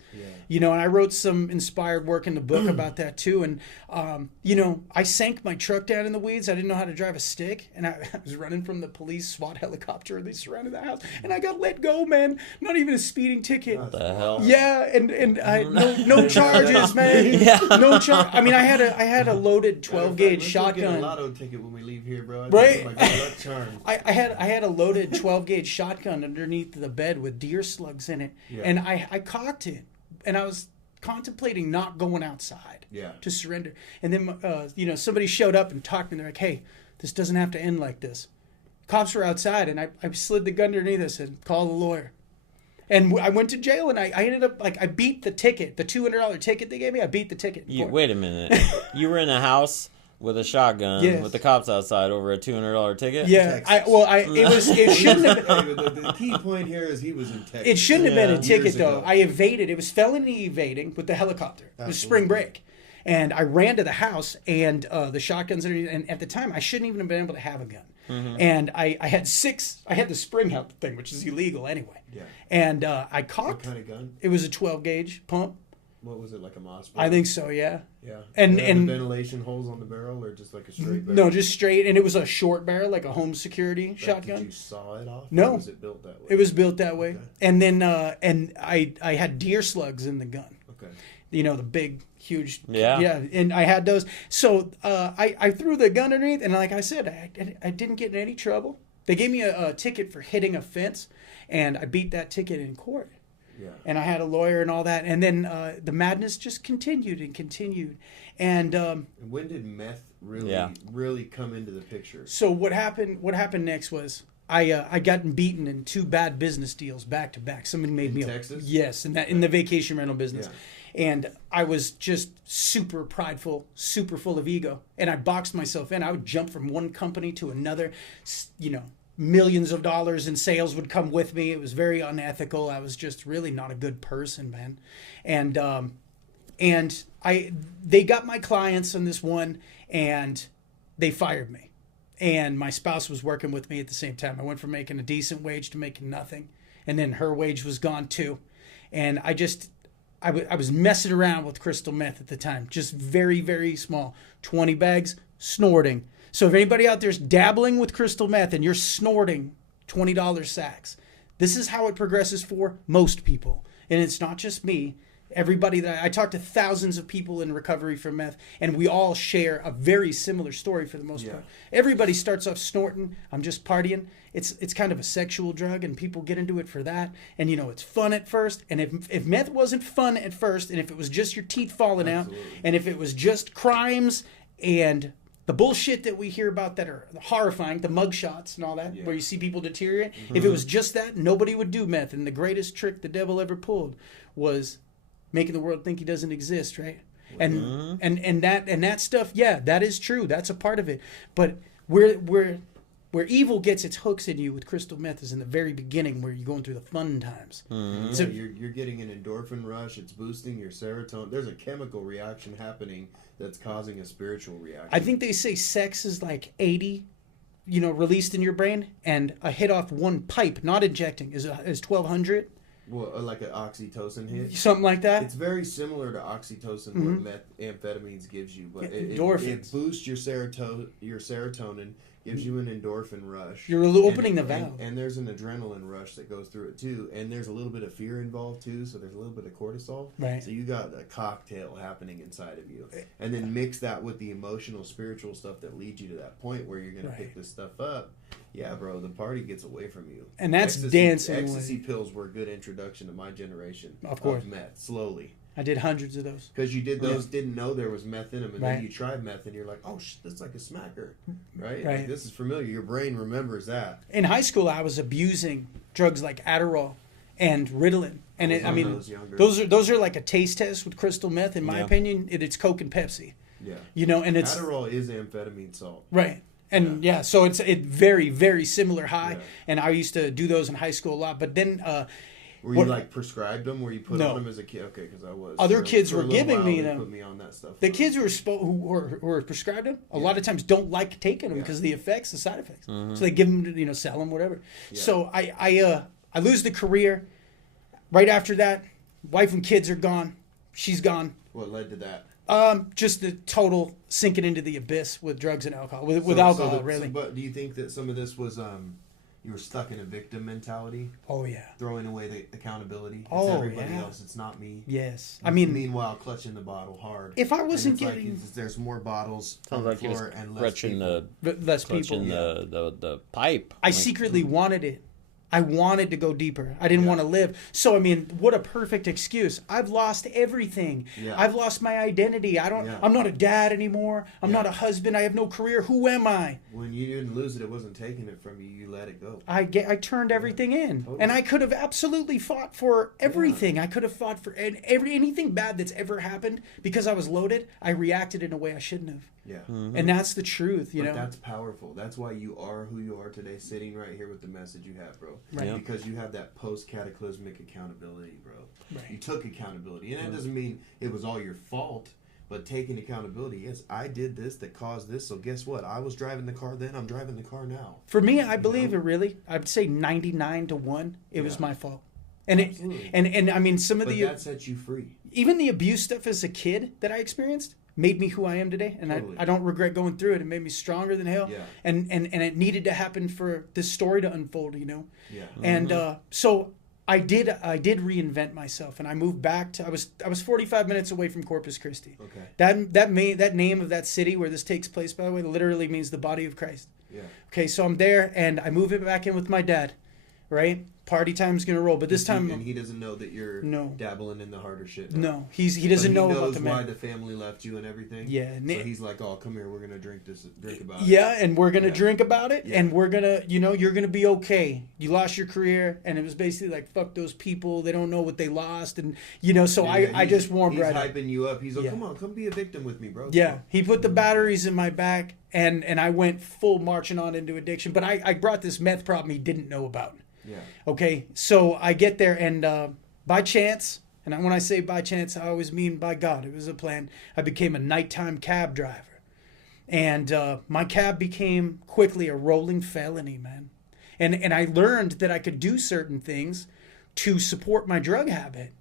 Yeah. And I wrote some inspired work in the book about that too. And, I sank my truck down in the weeds. I didn't know how to drive a stick. And I was running from the police SWAT helicopter. They surrounded the house. And I got let go, man. Not even a speeding ticket. What the hell? Yeah, and I no charges, man. No charge. I had a loaded 12-gauge shotgun. Get a lotto ticket when we leave here, bro. Right? I I had a loaded 12-gauge shotgun underneath the bed with deer slugs in it, and I cocked it, and I was contemplating not going outside to surrender. And then somebody showed up and talked to me. They're like, "Hey, this doesn't have to end like this." Cops were outside, and I slid the gun underneath us and called the lawyer. And I went to jail, and I ended up, I beat the ticket. The $200 ticket they gave me, I beat the ticket. Wait a minute. You were in a house with a shotgun with the cops outside over a $200 ticket? Yeah. It shouldn't have been. The key point here is he was in Texas. It shouldn't have been a ticket, though. I evaded. It was felony evading with the helicopter. It was spring break. And I ran to the house, and the shotguns, and at the time, I shouldn't even have been able to have a gun. Mm-hmm. And I had the spring held thing, which is illegal anyway. Yeah. And I cocked. What kind of gun? It was a 12-gauge pump. What was it, like a Mossberg? I think so, yeah. Yeah. And ventilation holes on the barrel, or just like a straight barrel? No, just straight. And it was a short barrel, like a home security shotgun. Did you saw it off? No. Or was it built that way? It was built that way. Okay. And then I had deer slugs in the gun. Okay. The big, huge. Yeah. And I had those. So I threw the gun underneath, and like I said, I didn't get in any trouble. They gave me a ticket for hitting a fence, and I beat that ticket in court. Yeah. And I had a lawyer and all that. And then the madness just continued and continued. And when did meth really come into the picture? So what happened next was I gotten beaten in 2 bad business deals back to back. Somebody made me Texas? Yes, in the vacation rental business. Yeah. And I was just super prideful, super full of ego. And I boxed myself in. I would jump from one company to another, millions of dollars in sales would come with me. It was very unethical. I was just really not a good person, man. And they got my clients on this one, and they fired me. and my spouse was working with me at the same time. I went from making a decent wage to making nothing, and then her wage was gone too. And I was messing around with crystal meth at the time, just very, very small, 20 bags, snorting. So if anybody out there is dabbling with crystal meth and you're snorting $20 sacks, this is how it progresses for most people. And it's not just me. Everybody that I talk to thousands of people in recovery from meth, and we all share a very similar story for the most part. Everybody starts off snorting. I'm just partying. It's kind of a sexual drug, and people get into it for that. And it's fun at first. And if meth wasn't fun at first, and if it was just your teeth falling out, and if it was just crimes and the bullshit that we hear about that are horrifying, the mugshots and all that, where you see people deteriorate, if it was just that, nobody would do meth. And the greatest trick the devil ever pulled was making the world think he doesn't exist, right? And that stuff, that is true. That's a part of it. But where evil gets its hooks in you with crystal meth is in the very beginning, where you're going through the fun times. So you're getting an endorphin rush. It's boosting your serotonin. There's a chemical reaction happening that's causing a spiritual reaction. I think they say sex is like 80, released in your brain, and a hit off one pipe, not injecting, is 1,200. Well, like an oxytocin hit. Something like that. It's very similar to oxytocin, what amphetamines gives you, but it boosts your serotonin, gives you an endorphin rush. You're opening the valve. And there's an adrenaline rush that goes through it too, and there's a little bit of fear involved too, so there's a little bit of cortisol. Right. So you got a cocktail happening inside of you, and then mix that with the emotional, spiritual stuff that leads you to that point where you're going to pick this stuff up. Yeah, bro, the party gets away from you. And that's dancing. Ecstasy pills were a good introduction to my generation. Of course. Of meth, slowly. I did hundreds of those. Because you did those, didn't know there was meth in them, and then you tried meth, and you're like, oh, that's like a smacker, right? Like, this is familiar. Your brain remembers that. In high school, I was abusing drugs like Adderall and Ritalin. And those are like a taste test with crystal meth. In my opinion, it's Coke and Pepsi. Yeah. And it's Adderall is amphetamine salt. Right. And so it's very, very similar high. Yeah. And I used to do those in high school a lot. But then, were you prescribed them? Were you put on them as a kid? Okay, because I was. Other kids were giving me them. Put me on that stuff. The kids who were prescribed them a lot of times don't like taking them because of the effects, the side effects. So they give them, sell them, whatever. Yeah. So I lose the career. Right after that, wife and kids are gone. She's gone. What led to that? Just the total sinking into the abyss with drugs and alcohol, with alcohol, really. But do you think that some of this was you were stuck in a victim mentality? Oh yeah. Throwing away the accountability. It's everybody else. It's not me. Yes. Meanwhile, clutching the bottle hard. If I wasn't getting, there's more bottles on the floor and less people. The pipe. I secretly wanted it. I wanted to go deeper. I didn't want to live. So, what a perfect excuse. I've lost everything. Yeah. I've lost my identity. I'm not a dad anymore. I'm not a husband. I have no career. Who am I? When you didn't lose it, it wasn't taking it from you. You let it go. I turned everything in. Totally. And I could have absolutely fought for everything. I could have fought for anything bad that's ever happened. Because I was loaded, I reacted in a way I shouldn't have. Yeah. Mm-hmm. And that's the truth, But that's powerful. That's why you are who you are today, sitting right here with the message you have, bro. Right. Yeah. Because you have that post-cataclysmic accountability, bro. Right. You took accountability. And that doesn't mean it was all your fault, but taking accountability. Yes, I did this that caused this, so guess what? I was driving the car then, I'm driving the car now. For me, I believe it really. I'd say 99-1, it was my fault. And some of that sets you free. Even the abuse stuff as a kid that I experienced made me who I am today, and I don't regret going through it. It made me stronger than hell. Yeah. And it needed to happen for this story to unfold, Yeah. Mm-hmm. And so I did reinvent myself, and I moved back to I was 45 minutes away from Corpus Christi. Okay. That name of that city where this takes place, by the way, literally means the body of Christ. Yeah. Okay, so I'm there, and I move it back in with my dad, right? Party time's gonna roll, but this time, and he doesn't know that you're dabbling in the harder shit. No, he doesn't know about the man. Why the family left you and everything. Yeah, so he's like, "Oh, come here, we're gonna drink about it." Yeah, and we're gonna drink about it, and we're gonna, you're gonna be okay. You lost your career, and it was basically like, "Fuck those people. They don't know what they lost," and So I just warmed right up. He's hyping you up. He's like, "Come on, come be a victim with me, bro." Yeah, he put the batteries in my back, and I went full marching on into addiction. But I brought this meth problem he didn't know about. Yeah. Okay, so I get there, and by chance, and when I say by chance, I always mean by God. It was a plan. I became a nighttime cab driver. And my cab became quickly a rolling felony, man. And I learned that I could do certain things to support my drug habit.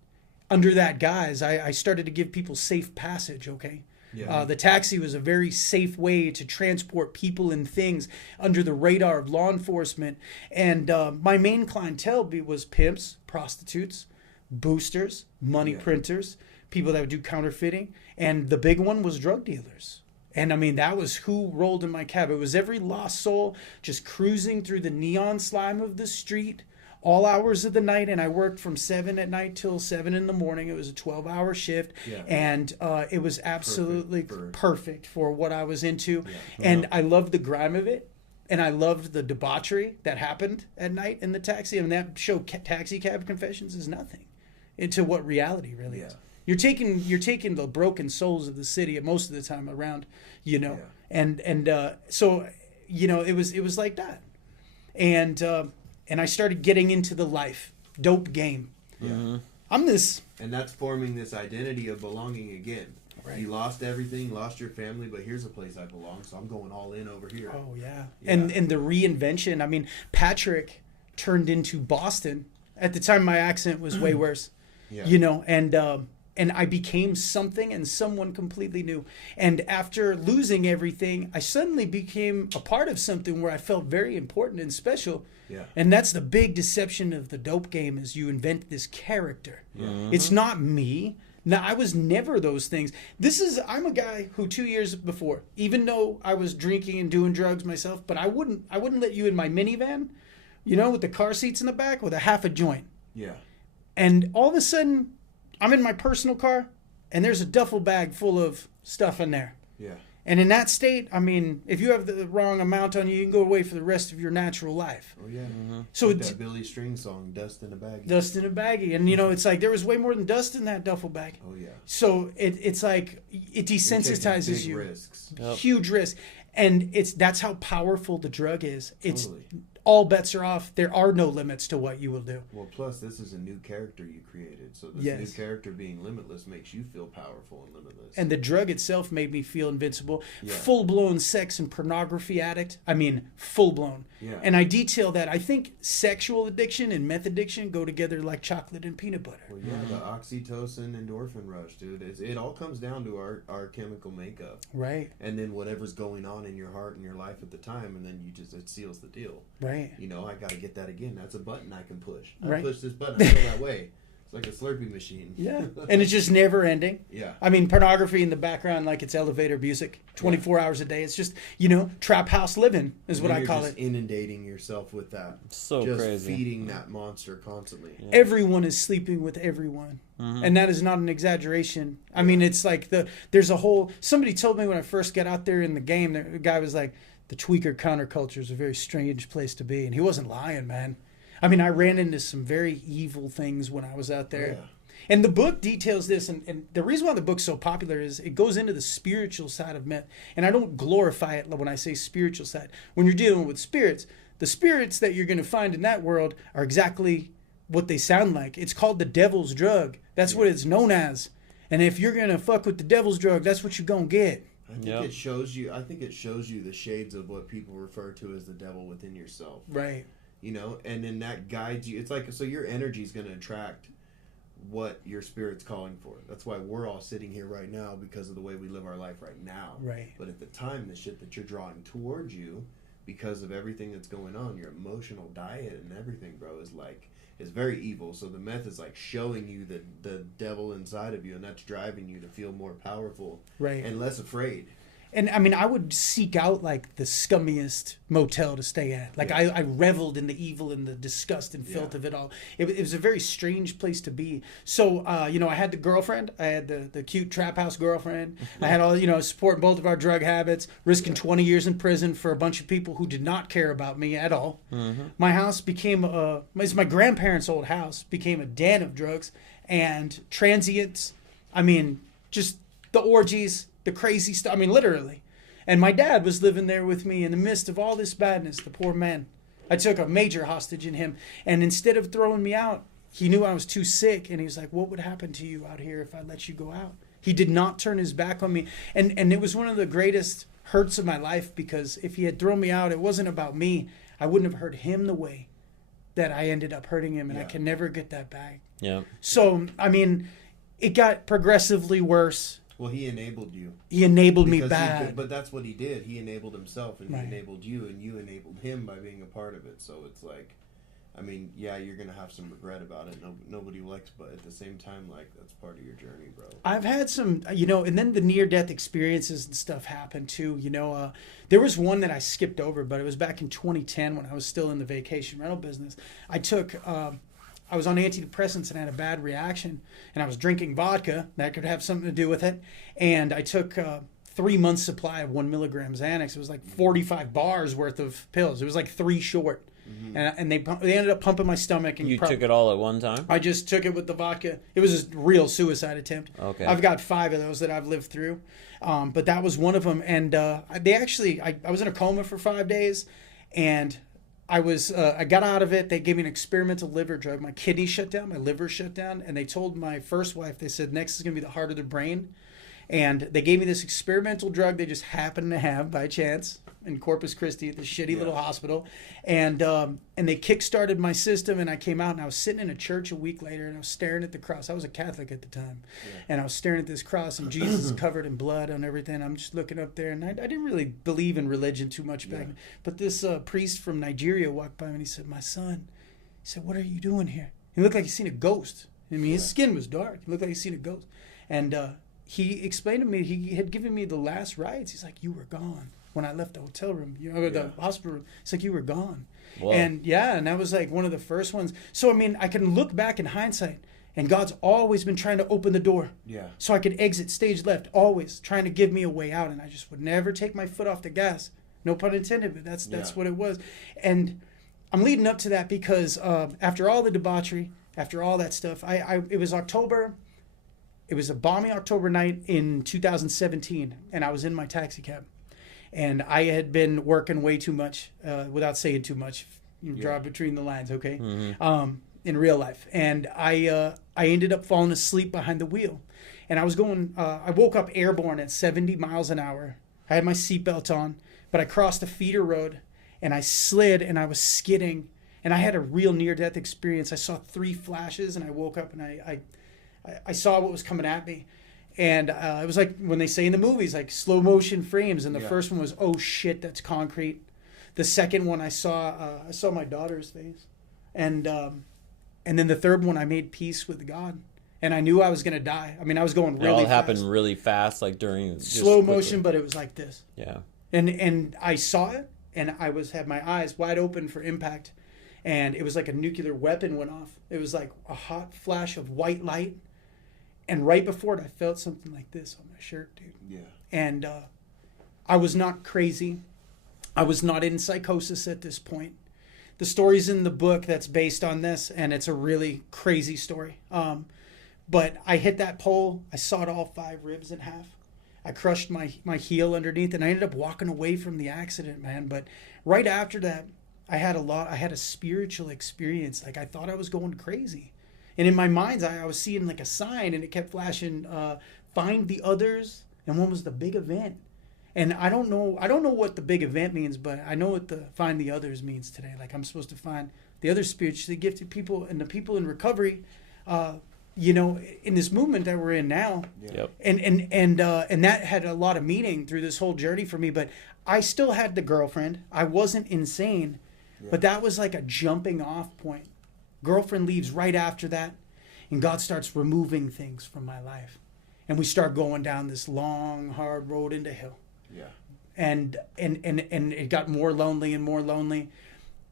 Under that guise, I started to give people safe passage, okay? Yeah. The taxi was a very safe way to transport people and things under the radar of law enforcement. And my main clientele was pimps, prostitutes, boosters, money printers, people that would do counterfeiting. And the big one was drug dealers. And I mean, that was who rolled in my cab. It was every lost soul just cruising through the neon slime of the street, all hours of the night. And I worked from 7 at night till 7 in the morning. It was a 12-hour shift. Yeah. And it was absolutely perfect for what I was into. Yeah. And I loved the grime of it. And I loved the debauchery that happened at night in the taxi. I mean, that show, Taxi Cab Confessions, is nothing into what reality really is. You're taking the broken souls of the city most of the time around, you know, and so, you know, it was like that, and I started getting into the life dope game. Yeah. I'm this, and that's forming this identity of belonging again. Right. You lost everything, lost your family, but here's a place I belong, so I'm going all in over here. Oh yeah. And the reinvention. I mean, Patrick turned into Boston. At the time, my accent was way worse. Yeah. You know, and I became something and someone completely new. And after losing everything, I suddenly became a part of something where I felt very important and special. Yeah. And that's the big deception of the dope game, is you invent this character. Yeah. It's not me. Now, I was never those things. I'm a guy who 2 years before, even though I was drinking and doing drugs myself, but I wouldn't let you in my minivan, you know, with the car seats in the back with a half a joint. Yeah. And all of a sudden, I'm in my personal car, and there's a duffel bag full of stuff in there. Yeah. And in that state, I mean, if you have the wrong amount on you, you can go away for the rest of your natural life. Oh, yeah. Mm-hmm. So like that Billy String song, Dust in a Baggie. Dust in a Baggie. And, you know, it's like there was way more than dust in that duffel bag. Oh, yeah. So it's like it desensitizes you. Risks. Yep. Huge risk. And that's how powerful the drug is. It's totally. All bets are off. There are no limits to what you will do. Well, plus this is a new character you created. So this new character being limitless makes you feel powerful and limitless. And the drug itself made me feel invincible. Yeah. Full-blown sex and pornography addict. I mean, full-blown. Yeah. And I detail that. I think sexual addiction and meth addiction go together like chocolate and peanut butter. Well, yeah, the oxytocin, endorphin rush, dude. It all comes down to our chemical makeup. Right. And then whatever's going on in your heart and your life at the time, and then it seals the deal. Right. You know, I got to get that again. That's a button I can push. Right. Push this button, I feel that way. It's like a Slurpee machine. Yeah. And it's just never ending. Yeah. I mean, pornography in the background, like it's elevator music, 24 hours a day. It's just, you know, trap house living is what I call it. Inundating yourself with that. So just crazy. Feeding that monster constantly. Yeah. Everyone is sleeping with everyone. Mm-hmm. And that is not an exaggeration. I mean, it's like there's a whole, somebody told me when I first got out there in the game, the guy was like, the tweaker counterculture is a very strange place to be. And he wasn't lying, man. I mean, I ran into some very evil things when I was out there. Yeah. And the book details this. And the reason why the book's so popular is it goes into the spiritual side of meth. And I don't glorify it when I say spiritual side. When you're dealing with spirits, the spirits that you're going to find in that world are exactly what they sound like. It's called the devil's drug. That's what it's known as. And if you're going to fuck with the devil's drug, that's what you're going to get. I think it shows you the shades of what people refer to as the devil within yourself. Right. You know, and then that guides you. It's like, so your energy is going to attract what your spirit's calling for. That's why we're all sitting here right now, because of the way we live our life right now. Right. But at the time, the shit that you're drawing towards you, because of everything that's going on, your emotional diet and everything, bro, is very evil. So the meth is like showing you the devil inside of you, and that's driving you to feel more powerful, right, and less afraid. And I mean, I would seek out like the scummiest motel to stay at. Like I reveled in the evil and the disgust and filth of it all. It was a very strange place to be. So, you know, I had the girlfriend. I had the cute trap house girlfriend. I had all, you know, supporting both of our drug habits, risking 20 years in prison for a bunch of people who did not care about me at all. Mm-hmm. My house became it's my grandparents' old house, became a den of drugs and transients. I mean, just the orgies, the crazy stuff. I mean, literally. And my dad was living there with me in the midst of all this badness, the poor man. I took a major hostage in him. And instead of throwing me out, he knew I was too sick. And he was like, what would happen to you out here if I let you go out? He did not turn his back on me. And it was one of the greatest hurts of my life, because if he had thrown me out, it wasn't about me. I wouldn't have hurt him the way that I ended up hurting him, and I can never get that back. Yeah. So, I mean, it got progressively worse. Well, he enabled you. He enabled me bad. But that's what he did. He enabled himself, and Right. he enabled you, and you enabled him by being a part of it. So it's like, I mean, yeah, you're going to have some regret about it. Nobody likes, but at the same time, like, that's part of your journey, bro. I've had some, and then the near-death experiences and stuff happened too. There was one that I skipped over, but it was back in 2010 when I was still in the vacation rental business. I was on antidepressants and had a bad reaction, and I was drinking vodka. That could have something to do with it. And I took 3 months supply of 1 milligram Xanax. It was like 45 bars worth of pills. It was like 3 short. Mm-hmm. And they ended up pumping my stomach. And you took it all at one time? I just took it with the vodka. It was a real suicide attempt. Okay. I've got 5 of those that I've lived through. But that was one of them. And I was in a coma for 5 days, and I got out of it. They gave me an experimental liver drug. My kidney shut down, my liver shut down, and they told my first wife, they said, next is going to be the heart of the brain. And they gave me this experimental drug they just happened to have by chance in Corpus Christi at this shitty little hospital. And they kick-started my system, and I came out, and I was sitting in a church a week later, and I was staring at the cross. I was a Catholic at the time. Yeah. And I was staring at this cross, and Jesus covered in blood and everything. I'm just looking up there, and I didn't really believe in religion too much back then. But this priest from Nigeria walked by me, and he said, "My son," he said, "what are you doing here?" He looked like he'd seen a ghost. I mean, his skin was dark. He looked like he'd seen a ghost. And he explained to me, he had given me the last rites. He's like, "You were gone when I left the hotel room, or the hospital room. It's like you were gone." Whoa. And that was like one of the first ones. So, I mean, I can look back in hindsight, and God's always been trying to open the door. Yeah. So I could exit stage left, always trying to give me a way out. And I just would never take my foot off the gas. No pun intended, but that's what it was. And I'm leading up to that because after all the debauchery, after all that stuff, it was October. It was a balmy October night in 2017, and I was in my taxi cab. And I had been working way too much, without saying too much. You draw between the lines, okay? Mm-hmm. In real life. And I ended up falling asleep behind the wheel. And I woke up airborne at 70 miles an hour. I had my seatbelt on, but I crossed a feeder road, and I slid, and I was skidding. And I had a real near-death experience. I saw 3 flashes, and I woke up, and I saw what was coming at me. And it was like when they say in the movies, like slow motion frames. And the first one was, "Oh shit, that's concrete." The second one I saw my daughter's face. And then the third one, I made peace with God. And I knew I was going to die. I mean, I was going really fast. It all happened really fast, like during... Slow motion, but it was like this. Yeah. And I saw it, and I had my eyes wide open for impact. And it was like a nuclear weapon went off. It was like a hot flash of white light. And right before it, I felt something like this on my shirt, dude. Yeah. And I was not crazy. I was not in psychosis at this point. The story's in the book that's based on this, and it's a really crazy story. But I hit that pole. I sawed all 5 ribs in half. I crushed my heel underneath, and I ended up walking away from the accident, man. But right after that, I had a spiritual experience. Like, I thought I was going crazy. And in my mind, I was seeing like a sign, and it kept flashing, "Find the others," and one was the big event. And I don't know what the big event means, but I know what the "find the others" means today. Like, I'm supposed to find the other spiritually gifted people and the people in recovery, in this movement that we're in now. Yep. And that had a lot of meaning through this whole journey for me. But I still had the girlfriend. I wasn't insane, but that was like a jumping off point. Girlfriend leaves right after that, and God starts removing things from my life, and we start going down this long, hard road into hell. Yeah. And it got more lonely and more lonely,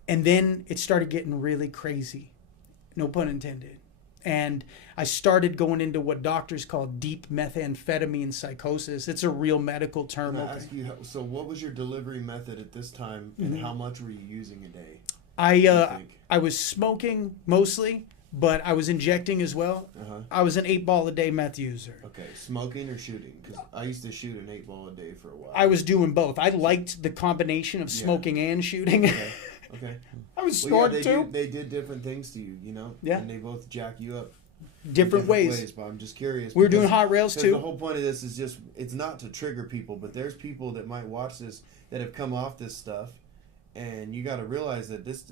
and then it started getting really crazy, no pun intended. And I started going into what doctors call deep methamphetamine psychosis. It's a real medical term. Can I ask you, so what was your delivery method at this time, and how much were you using a day? I was smoking mostly, but I was injecting as well. I was an 8-ball a day meth user. Okay, smoking or shooting? Because I used to shoot an 8-ball a day for a while. I was doing both. I liked the combination of smoking and shooting. Okay. I was snoring too. They did different things to you, Yeah. And they both jack you up. different ways. But I'm just curious. We were doing hot rails too. The whole point of this is just, it's not to trigger people, but there's people that might watch this that have come off this stuff, and you got to realize that this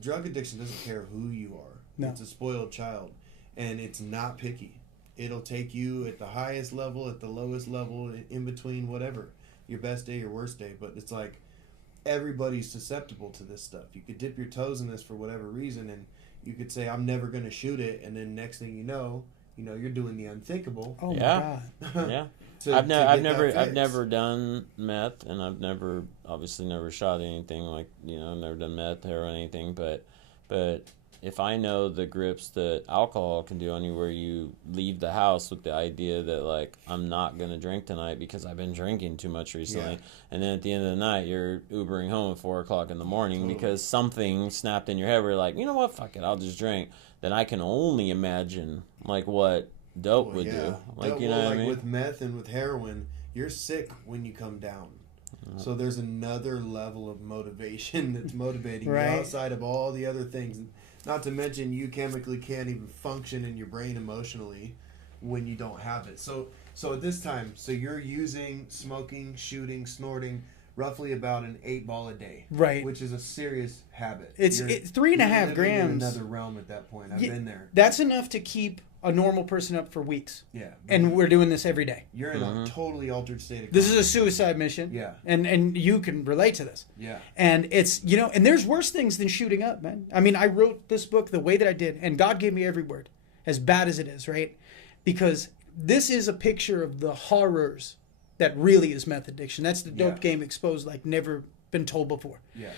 drug addiction doesn't care who you are. No. It's a spoiled child, and it's not picky. It'll take you at the highest level, at the lowest level, in between, whatever. Your best day, your worst day. But it's like everybody's susceptible to this stuff. You could dip your toes in this for whatever reason, and you could say, I'm never going to shoot it, and then next thing you know, you're doing the unthinkable. Oh yeah. my God. Yeah. to I've never done meth, and I've obviously never shot anything like, I've never done meth, heroin, anything, but if I know the grips that alcohol can do on you, where you leave the house with the idea that, like, I'm not going to drink tonight because I've been drinking too much recently, and then at the end of the night, you're Ubering home at 4 o'clock in the morning because something snapped in your head where you're like, you know what, fuck it, I'll just drink. Then I can only imagine, like, what dope would do. Like, you know what I mean? With meth and with heroin, you're sick when you come down. So there's another level of motivation that's motivating you outside of all the other things. Not to mention, you chemically can't even function in your brain emotionally when you don't have it. So at this time, you're using, smoking, shooting, snorting, roughly about an 8-ball a day. Right. Which is a serious habit. It's 3.5 grams. In another realm at that point. I've been there. That's enough to keep a normal person up for weeks. Yeah. And we're doing this every day. You're in a totally altered state of This is a suicide mission. Yeah. And you can relate to this. Yeah. And it's, and there's worse things than shooting up, man. I mean, I wrote this book the way that I did, and God gave me every word, as bad as it is, right? Because this is a picture of the horrors that really is meth addiction. That's the dope game exposed like never been told before. Yeah.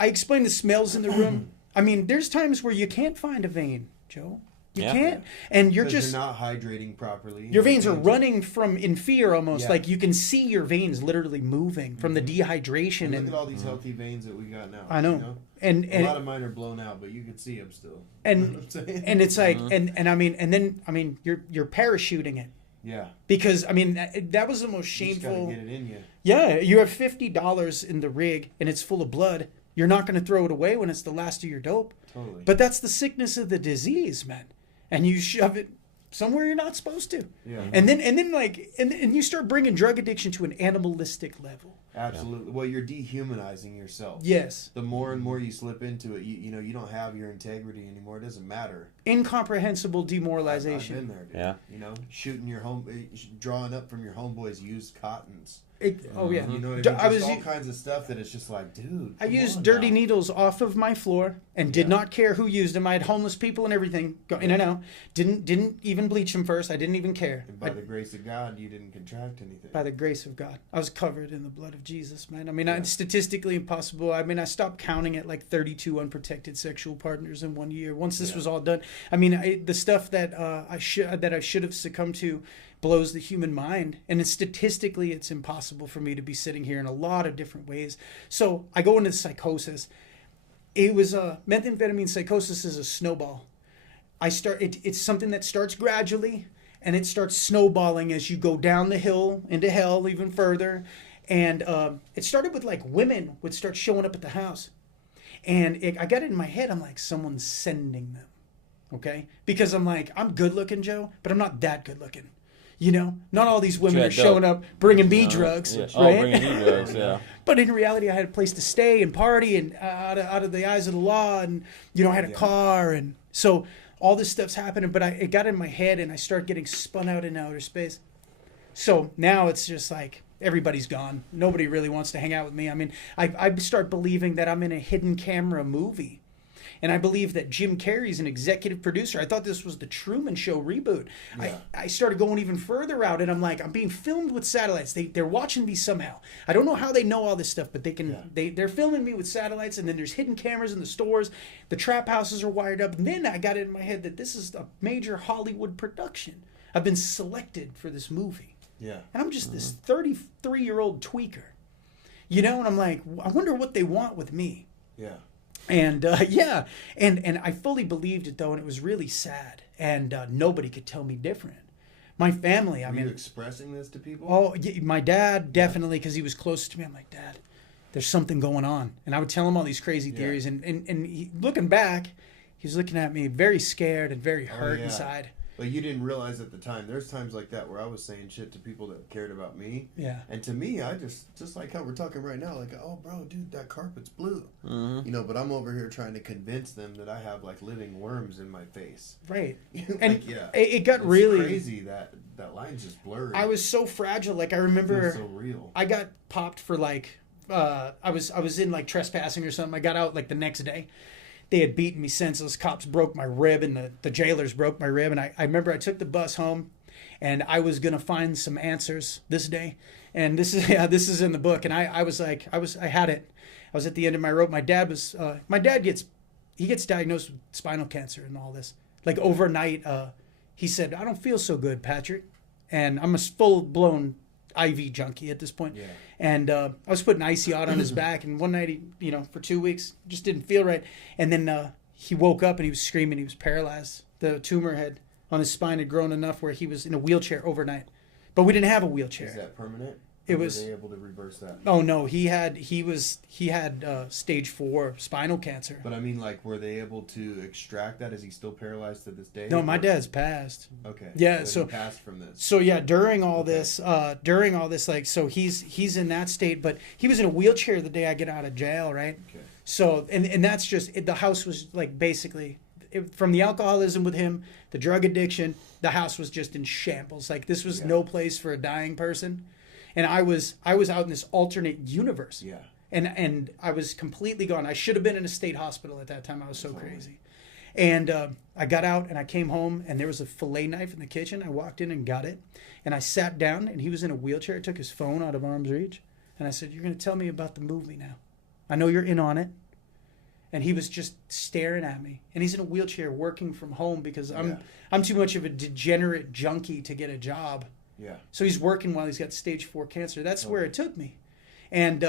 I explained the smells in the room. I mean, there's times where you can't find a vein, Joe. You can't, and you're not hydrating properly. Your veins are running in fear almost. Like you can see your veins literally moving from the dehydration. And look at all these healthy veins that we got now. I know. And a lot of mine are blown out, but you can see them still. And and it's like and I mean you're parachuting it. Yeah. Because I mean that was the most shameful. You just gotta get it in you. Yeah, you have $50 in the rig and it's full of blood. You're not going to throw it away when it's the last of your dope. Totally. But that's the sickness of the disease, man. And you shove it somewhere you're not supposed to. Yeah. And then you start bringing drug addiction to an animalistic level. Absolutely. Yeah. Well, you're dehumanizing yourself. Yes. The more and more you slip into it, you don't have your integrity anymore. It doesn't matter. Incomprehensible demoralization. I've been there, dude. Yeah. Shooting drawing up from your homeboys used cottons. Oh yeah. You know what I mean? Just all kinds of stuff that it's just like, dude. I used dirty needles off of my floor and did not care who used them. I had homeless people and everything go in and out. Didn't even bleach them first. I didn't even care. And by the grace of God, you didn't contract anything. By the grace of God, I was covered in the blood of Jesus, man. I mean, statistically impossible. I mean, I stopped counting at like 32 unprotected sexual partners in 1 year. Once this was all done, I mean, the stuff that I should have succumbed to blows the human mind, and statistically it's impossible for me to be sitting here in a lot of different ways. So I go into psychosis. It was methamphetamine psychosis is a snowball. It's something that starts gradually and it starts snowballing as you go down the hill into hell even further. And it started with like women would start showing up at the house, and I got it in my head, I'm like, someone's sending them. Okay, because I'm like, I'm good looking, Joe, but I'm not that good looking. Not all these women are showing up bringing me drugs, right? Bringing me drugs, yeah. But in reality, I had a place to stay and party, and out of the eyes of the law, and I had a car, and so all this stuff's happening. But it got in my head, and I started getting spun out in outer space. So now it's just like everybody's gone. Nobody really wants to hang out with me. I mean, I start believing that I'm in a hidden camera movie. And I believe that Jim Carrey's an executive producer. I thought this was the Truman Show reboot. Yeah. I started going even further out, and I'm like, I'm being filmed with satellites. They're watching me somehow. I don't know how they know all this stuff, but they can. Yeah. They're filming me with satellites, and then there's hidden cameras in the stores. The trap houses are wired up. And then I got it in my head that this is a major Hollywood production. I've been selected for this movie. Yeah. And I'm just this 33-year-old tweaker. And I'm like, I wonder what they want with me. Yeah. And and I fully believed it though, and it was really sad. And nobody could tell me different. My family, Were you expressing this to people? Oh, yeah, my dad definitely, because he was close to me. I'm like, Dad, there's something going on, and I would tell him all these crazy theories. And he, looking back, He was looking at me very scared and very hurt yeah. inside. But you didn't realize at the time. There's times like that where I was saying shit to people that cared about me. Yeah. And to me, I just like how we're talking right now, like, oh, bro, dude, that carpet's blue. Mm-hmm. You know, but I'm over here trying to convince them that I have, like, living worms in my face. Right. Like, And yeah. it got It's really crazy that line's just blurred. I was so fragile. Like, I It remember feels so real. I got popped for, like, I was in, like, trespassing or something. I got out, like, the next day. They had beaten me senseless. Cops broke my rib, and the jailers broke my rib. And I remember I took the bus home, and I was gonna find some answers this day. And this is in the book. And I had it. I was at the end of my rope. My dad gets diagnosed with spinal cancer and all this. Like overnight, he said, "I don't feel so good, Patrick," and I'm a full blown IV junkie at this point. Yeah. And I was putting icy hot on his back, and one night, for 2 weeks, just didn't feel right. And then he woke up and he was screaming. He was paralyzed. The tumor on his spine had grown enough where he was in a wheelchair overnight. But we didn't have a wheelchair. Is that permanent? It Or was. Were they able to reverse that? Oh no, he had stage 4 spinal cancer. But I mean, like, were they able to extract that? Is he still paralyzed to this day? No, my Or- dad's passed. Okay. Yeah, But so- he passed from this. So yeah, during all Okay. this, like, so he's in that state, but he was in a wheelchair the day I get out of jail, right? Okay. So and that's just the house was like basically from the alcoholism with him, the drug addiction, the house was just in shambles. Like this was Yeah. no place for a dying person, and I was out in this alternate universe, Yeah. and I was completely gone. I should have been in a state hospital at that time. I was so Totally. crazy. And I got out and I came home and there was a fillet knife in the kitchen. I walked in and got it. And I sat down and he was in a wheelchair. I took his phone out of arm's reach. And I said, "You're going to tell me about the movie now. I know you're in on it." And he was just staring at me. And he's in a wheelchair working from home because I'm too much of a degenerate junkie to get a job. Yeah. So he's working while he's got stage 4 cancer. That's where it took me. And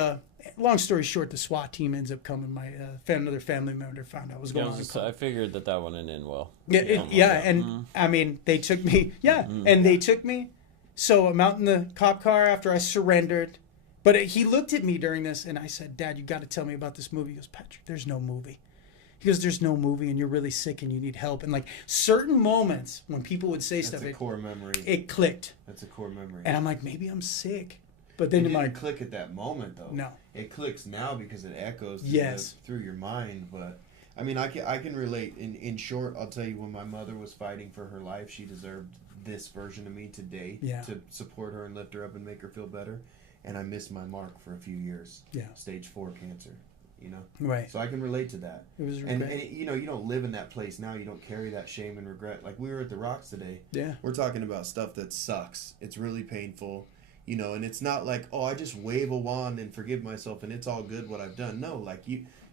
long story short, the SWAT team ends up coming. My another family member found out what was going on. I figured that wouldn't end well. Yeah, and I mean, they took me. Yeah, and they took me. So I'm out in the cop car after I surrendered. But he looked at me during this, and I said, "Dad, you got to tell me about this movie." He goes, "Patrick, there's no movie." He goes, "There's no movie, and you're really sick, and you need help." And like certain moments when people would say That's stuff, a core memory. it clicked. That's a core memory. And I'm like, maybe I'm sick. But then It in my didn't click at that moment, though. No. It clicks now because it echoes Yes. through your mind. But, I mean, I can relate. In short, I'll tell you, when my mother was fighting for her life, she deserved this version of me today Yeah. to support her and lift her up and make her feel better. And I missed my mark for a few years. Yeah. Stage 4 cancer, right, So I can relate to that. it was And regret. you don't live in that place now. You don't carry that shame and regret. Like, we were at the Rocks today. Yeah. We're talking about stuff that sucks. It's really painful, and it's not like, oh, I just wave a wand and forgive myself and it's all good what I've done. No, like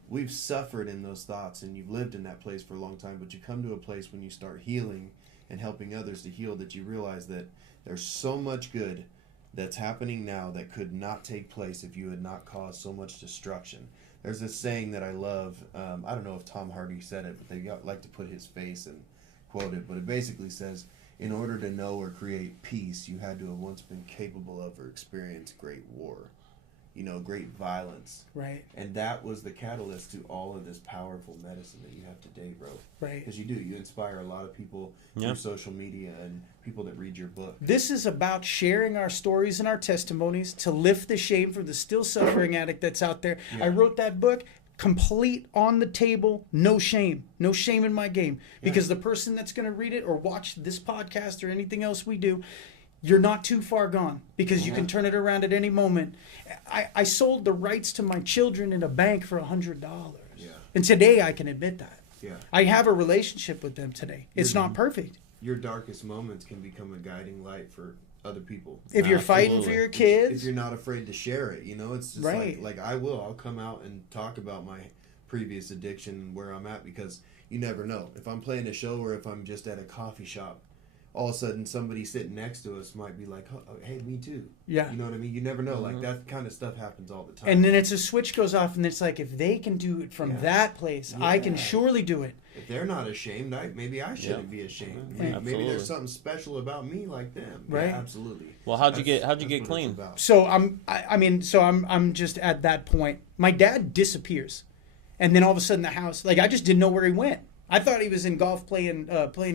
we've suffered in those thoughts and you've lived in that place for a long time, but you come to a place when you start healing and helping others to heal that you realize that there's so much good that's happening now that could not take place if you had not caused so much destruction. There's this saying that I love. I don't know if Tom Hardy said it, but they like to put his face and quote it. But it basically says, in order to know or create peace, you had to have once been capable of or experienced great war, great violence. Right, And that was the catalyst to all of this powerful medicine that you have today, bro. right. Because you inspire a lot of people Yeah. through social media and people that read your book. This is about sharing our stories and our testimonies to lift the shame from the still suffering addict that's out there. Yeah. I wrote that book complete on the table, no shame in my game, because the person that's going to read it or watch this podcast or anything else we do, you're not too far gone because you can turn it around at any moment. I sold the rights to my children in a bank for $100. Yeah. And today I can admit that. Yeah. I have a relationship with them today. It's not perfect. Your darkest moments can become a guiding light for other people. If you're fighting for Absolutely. your If kids, you're not afraid to share it, it's just Right. like I'll come out and talk about my previous addiction and where I'm at, because you never know. If I'm playing a show or if I'm just at a coffee shop, all of a sudden somebody sitting next to us might be like, oh, hey, me too. yeah. You know what I mean? You never know. Like, that kind of stuff happens all the time. And then it's a switch goes off, and it's like, if they can do it from Yeah. that place, I can Yeah. surely do it. If they're not ashamed, maybe I shouldn't be ashamed. Maybe Absolutely. there's something special about me like them. Right. Yeah, absolutely. Well, how'd you That's get what it's clean? about. So I'm just at that point. My dad disappears, and then all of a sudden the house, like I just didn't know where he went. I thought he was in golf playing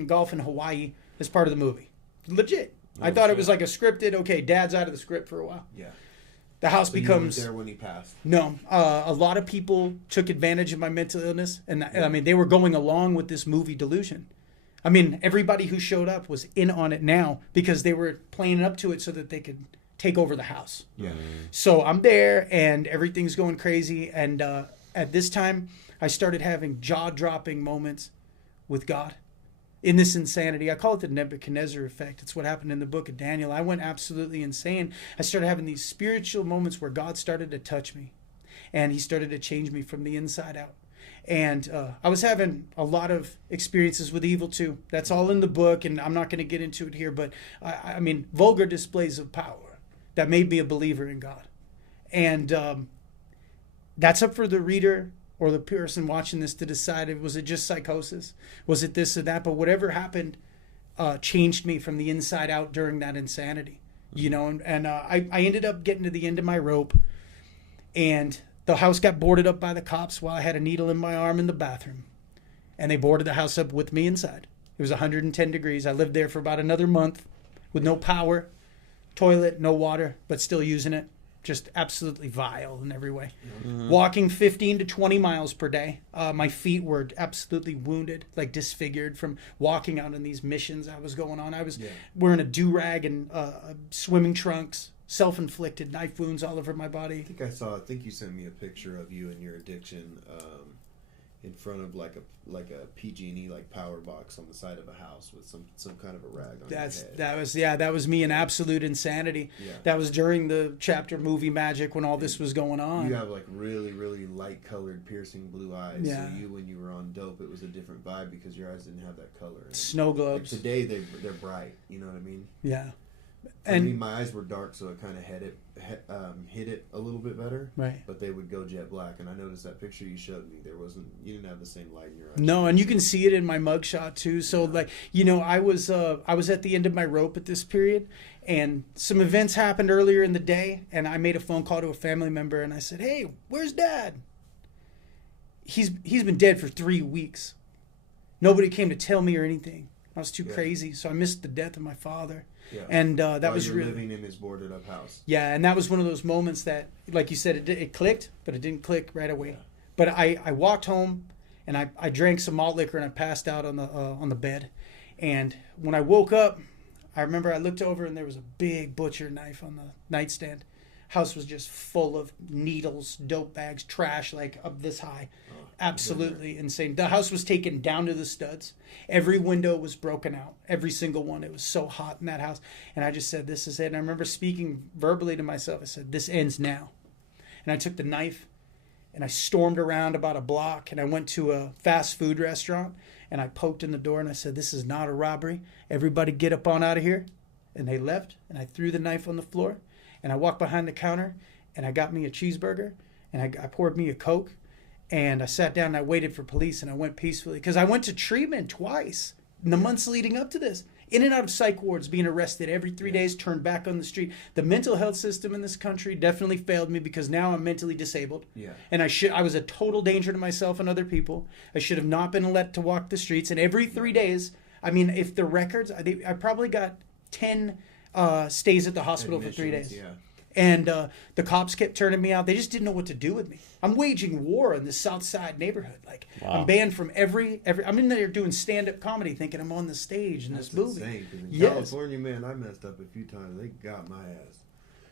golf in Hawaii as part of the movie. Legit. I thought it was like a scripted. Okay, Dad's out of the script for a while. Yeah. The house So becomes. you weren't there when he passed. No, a lot of people took advantage of my mental illness, and I mean they were going along with this movie delusion. I mean, everybody who showed up was in on it now because they were playing up to it so that they could take over the house. Yeah. So I'm there, and everything's going crazy. And at this time, I started having jaw-dropping moments with God in this insanity. I call it the Nebuchadnezzar effect. It's what happened in the book of Daniel. I went absolutely insane. I started having these spiritual moments where God started to touch me, and he started to change me from the inside out. And I was having a lot of experiences with evil too. That's all in the book, and I'm not going to get into it here. But I mean, vulgar displays of power that made me a believer in God. And that's up for the reader or the person watching this to decide. Was it just psychosis? Was it this or that? But whatever happened changed me from the inside out during that insanity. You know, and I ended up getting to the end of my rope, and the house got boarded up by the cops while I had a needle in my arm in the bathroom. And they boarded the house up with me inside. It was 110 degrees. I lived there for about another month with no power, toilet, no water, but still using it. Just absolutely vile in every way. Mm-hmm. Walking 15 to 20 miles per day. My feet were absolutely wounded, like disfigured from walking out on these missions I was going on. I was wearing a do-rag and swimming trunks. Self-inflicted knife wounds all over my body. I think you sent me a picture of you and your addiction in front of like a PG&E like power box on the side of a house with some kind of a rag on your head. That was me in absolute insanity. Yeah. That was during the chapter Movie Magic when all this was going on. You have like really, really light colored piercing blue eyes. Yeah. So when you were on dope, it was a different vibe because your eyes didn't have that color. Snow globes. Like today they're bright. You know what I mean? Yeah. For me, my eyes were dark, so it kind of hit it a little bit better. Right. But they would go jet black, and I noticed that picture you showed me. You didn't have the same light in your eyes. No, and you can see it in my mugshot too. So like, you know, I was at the end of my rope at this period, and some events happened earlier in the day, and I made a phone call to a family member, and I said, "Hey, where's Dad?" He's been dead for 3 weeks. Nobody came to tell me or anything. I was too crazy, so I missed the death of my father. Yeah. And that was really living in his boarded up house. Yeah, and that was one of those moments that, like you said, it clicked, but it didn't click right away. Yeah. But I walked home, and I drank some malt liquor, and I passed out on the bed. And when I woke up, I remember I looked over, and there was a big butcher knife on the nightstand. House was just full of needles, dope bags, trash like up this high. Absolutely insane. The house was taken down to the studs. Every window was broken out. Every single one. It was so hot in that house. And I just said, this is it. And I remember speaking verbally to myself. I said, this ends now. And I took the knife and I stormed around about a block, and I went to a fast food restaurant, and I poked in the door and I said, this is not a robbery. Everybody get up on out of here. And they left, and I threw the knife on the floor, and I walked behind the counter, and I got me a cheeseburger, and I poured me a Coke. And I sat down and I waited for police, and I went peacefully. Because I went to treatment twice in the months leading up to this. In and out of psych wards, being arrested every 3 days, turned back on the street. The mental health system in this country definitely failed me because now I'm mentally disabled. Yeah. And I was a total danger to myself and other people. I should have not been let to walk the streets. And every 3 days, I mean, if the records, I probably got 10 stays at the hospital for 3 days. Yeah. And the cops kept turning me out. They just didn't know what to do with me. I'm waging war in this South Side neighborhood. Like, I'm banned from every. I'm in there doing stand-up comedy, thinking I'm on the stage in this movie. Insane, 'cause in California, man, I messed up a few times. They got my ass.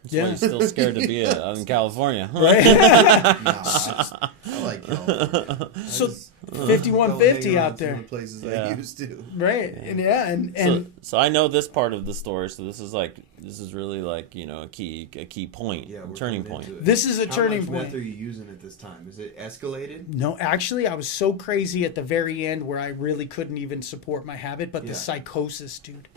That's why you're still scared to be in California. Right? I like California. So 5150 out there. Some places I used to. Right. Yeah. And so I know this part of the story. So this is really like, you know, a key point, turning point. This is a turning point. How much meth are you using at this time? Is it escalated? No, actually, I was so crazy at the very end where I really couldn't even support my habit. But the psychosis, dude.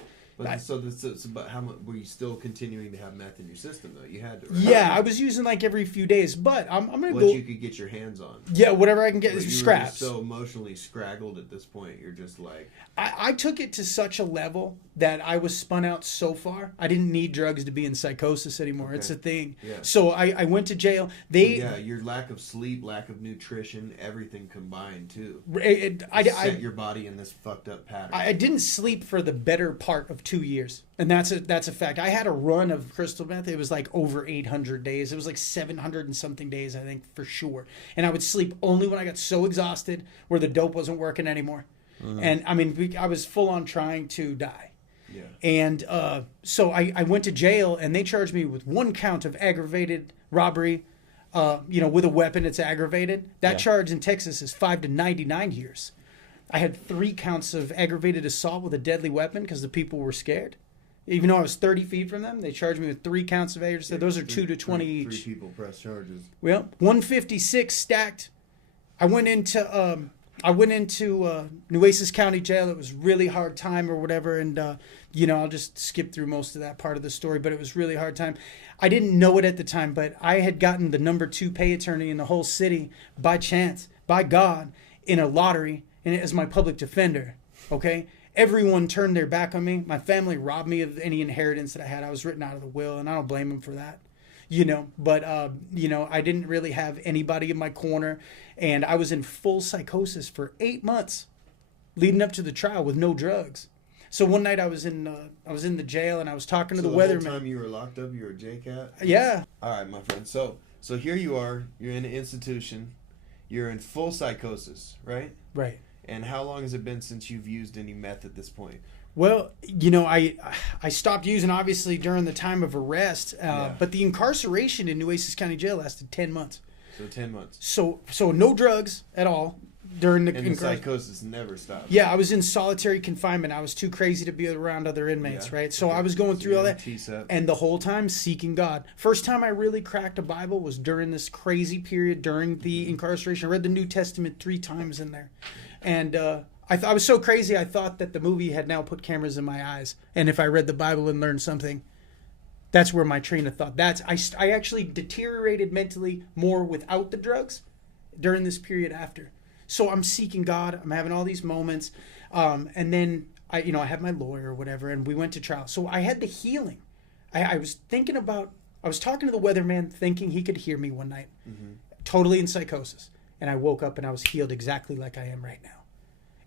But how much were you still continuing to have meth in your system though? You had to. Right? Yeah, I was using like every few days, but I'm gonna what go. you could get your hands on. Yeah, whatever I can get But is you were scraps. just so emotionally scraggled at this point. You're just like. I took it to such a level that I was spun out so far. I didn't need drugs to be in psychosis anymore. Okay. It's a thing. Yeah. So I went to jail. Your lack of sleep, lack of nutrition, everything combined too. Set your body in this fucked up pattern. I didn't sleep for the better part of 2 years, and that's a fact. I had a run of crystal meth. It was like over 800 days. It was like 700 and something days, I think, for sure. And I would sleep only when I got so exhausted where the dope wasn't working anymore. And I mean, I was full on trying to die. Yeah. And so I went to jail, and they charged me with 1 count of aggravated robbery. With a weapon, it's aggravated. That charge in Texas is 5 to 99 years. I had 3 counts of aggravated assault with a deadly weapon because the people were scared. Even though I was 30 feet from them, they charged me with 3 counts of aggravated assault. Those are 2 to 20 each. 3 people press charges. Well, 156 stacked. I went into Nueces County Jail. It was really hard time or whatever, and I'll just skip through most of that part of the story, but it was really hard time. I didn't know it at the time, but I had gotten the number 2 pay attorney in the whole city by chance, by God, in a lottery, and as my public defender. Okay, everyone turned their back on me. My family robbed me of any inheritance that I had. I was written out of the will, and I don't blame them for that. But I didn't really have anybody in my corner, and I was in full psychosis for 8 months leading up to the trial with no drugs. So one night I was in the jail, and I was talking to the weatherman. The whole time you were locked up, you were a JCat? Yeah. All right, my friend. So here you are. You're in an institution. You're in full psychosis, right? Right. And how long has it been since you've used any meth at this point? Well, I stopped using obviously during the time of arrest, but the incarceration in Nueces County Jail lasted 10 months. So 10 months. So no drugs at all during the and the psychosis never stopped. Yeah, I was in solitary confinement. I was too crazy to be around other inmates, right? So I was going through all that, and the whole time seeking God. First time I really cracked a Bible was during this crazy period during the incarceration. I read the New Testament 3 times in there, and I was so crazy, I thought that the movie had now put cameras in my eyes. And if I read the Bible and learned something, that's where my train of thought. I actually deteriorated mentally more without the drugs during this period after. So I'm seeking God. I'm having all these moments. And then I had my lawyer or whatever, and we went to trial. So I had the healing. I was talking to the weatherman thinking he could hear me one night, totally in psychosis. And I woke up and I was healed exactly like I am right now.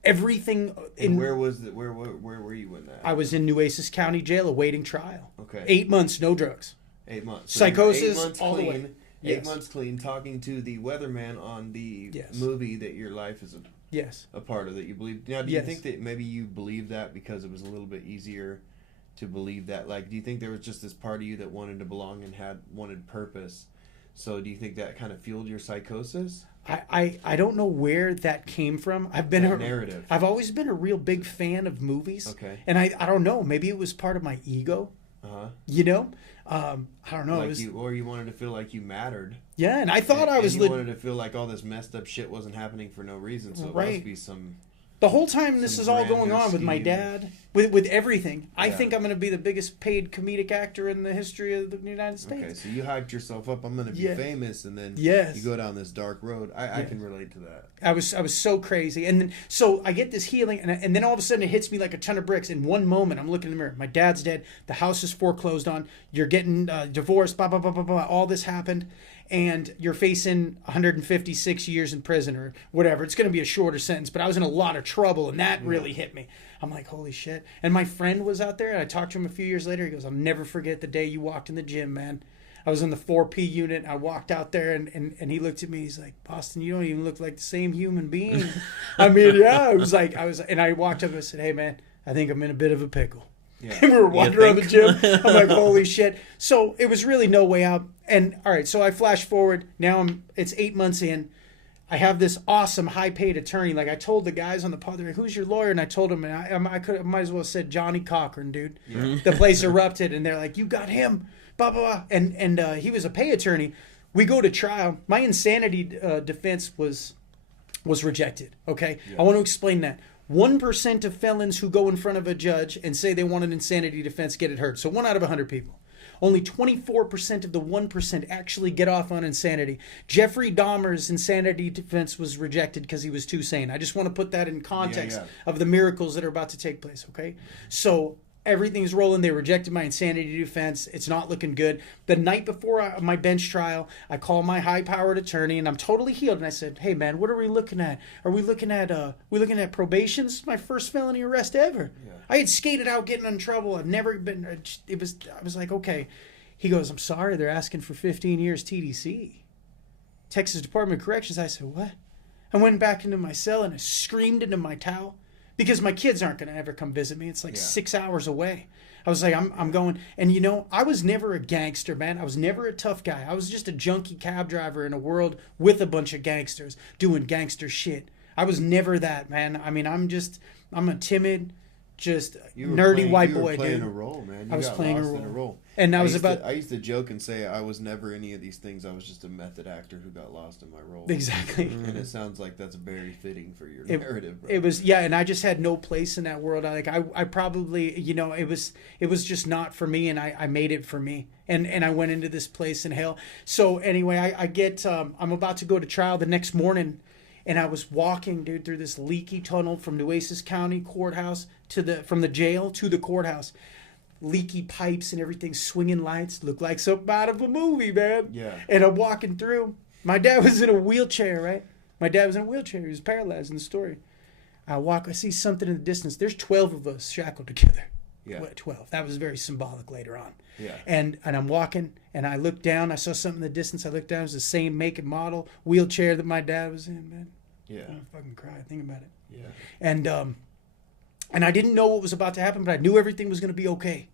Everything. Where were you in that? I was in Nueces County Jail awaiting trial. Okay. 8 months, no drugs. 8 months. So psychosis 8 months all clean, the way. 8 months clean, talking to the weatherman on the movie that your life is a part of, that you believe. Now, do you think that maybe you believed that because it was a little bit easier to believe that? Like, do you think there was just this part of you that wanted to belong and wanted purpose? So do you think that kind of fueled your psychosis? I don't know where that came from. Narrative. I've always been a real big fan of movies. Okay. And I don't know. Maybe it was part of my ego. Uh-huh. I don't know. Or you wanted to feel like you mattered. Yeah, and I thought I was. You wanted to feel like all this messed up shit wasn't happening for no reason. So it must be some. The whole time this is all going on with my dad, with everything. I think I'm going to be the biggest paid comedic actor in the history of the United States. Okay, so you hyped yourself up. I'm going to be famous, and then you go down this dark road. I can relate to that. I was so crazy, and then so I get this healing, and then all of a sudden it hits me like a ton of bricks. In one moment, I'm looking in the mirror. My dad's dead. The house is foreclosed on. You're getting divorced. Blah blah blah blah blah. All this happened. And you're facing 156 years in prison or whatever. It's going to be a shorter sentence, but I was in a lot of trouble, and that really hit me. I'm like, holy shit. And my friend was out there, and I talked to him a few years later. He goes, I'll never forget the day you walked in the gym, man. I was in the 4P unit. I walked out there, and he looked at me. He's like, Boston, you don't even look like the same human being. I mean, yeah. And I walked up and I said, hey, man, I think I'm in a bit of a pickle. Yeah. And we were walking around the gym. I'm like, holy shit. So it was really no way out. And all right, so I flash forward. Now it's 8 months in. I have this awesome high-paid attorney. Like I told the guys on the pod, they're like, who's your lawyer? And I told them, and I might as well have said Johnny Cochran, dude. Yeah. The place erupted, and they're like, you got him, blah blah blah. And he was a pay attorney. We go to trial. My insanity defense was rejected. Okay, I want to explain that. 1% of felons who go in front of a judge and say they want an insanity defense get it heard. So 1 out of 100 people. Only 24% of the 1% actually get off on insanity. Jeffrey Dahmer's insanity defense was rejected because he was too sane. I just want to put that in context of the miracles that are about to take place, okay? So everything's rolling. They rejected my insanity defense. It's not looking good. The night before my bench trial, I call my high-powered attorney, and I'm totally healed. And I said, "Hey, man, what are we looking at? Are we looking at probation? This is my first felony arrest ever." Yeah. I had skated out getting in trouble. I've never been. I was like, okay. He goes, "I'm sorry. They're asking for 15 years TDC, Texas Department of Corrections." I said, "What?" I went back into my cell and I screamed into my towel. Because my kids aren't going to ever come visit me. It's like 6 hours away. I was like, I'm going. And, you know, I was never a gangster, man. I was never a tough guy. I was just a junkie cab driver in a world with a bunch of gangsters doing gangster shit. I was never that, man. I mean, I'm a timid, just nerdy white boy, dude. You were playing a role, man. I was playing a role. And I used to joke and say I was never any of these things. I was just a method actor who got lost in my role. Exactly. And it sounds like that's very fitting for your narrative, bro. It was, yeah, and I just had no place in that world. I probably, you know, it was just not for me, and I made it for me. And I went into this place in hell. So anyway, I'm about to go to trial the next morning, and I was walking, dude, through this leaky tunnel from Nueces County courthouse from the jail to the courthouse. Leaky pipes and everything, swinging lights, looked like something out of a movie, man. Yeah. And I'm walking through. My dad was in a wheelchair, right? My dad was in a wheelchair. He was paralyzed in the story. I see something in the distance. There's 12 of us shackled together. Yeah. 12. That was very symbolic later on. Yeah. And I'm walking, and I looked down. I saw something in the distance. I looked down. It was the same make and model wheelchair that my dad was in, man. Yeah. I'm gonna fucking cry. Think about it. Yeah. And I didn't know what was about to happen, but I knew everything was going to be okay.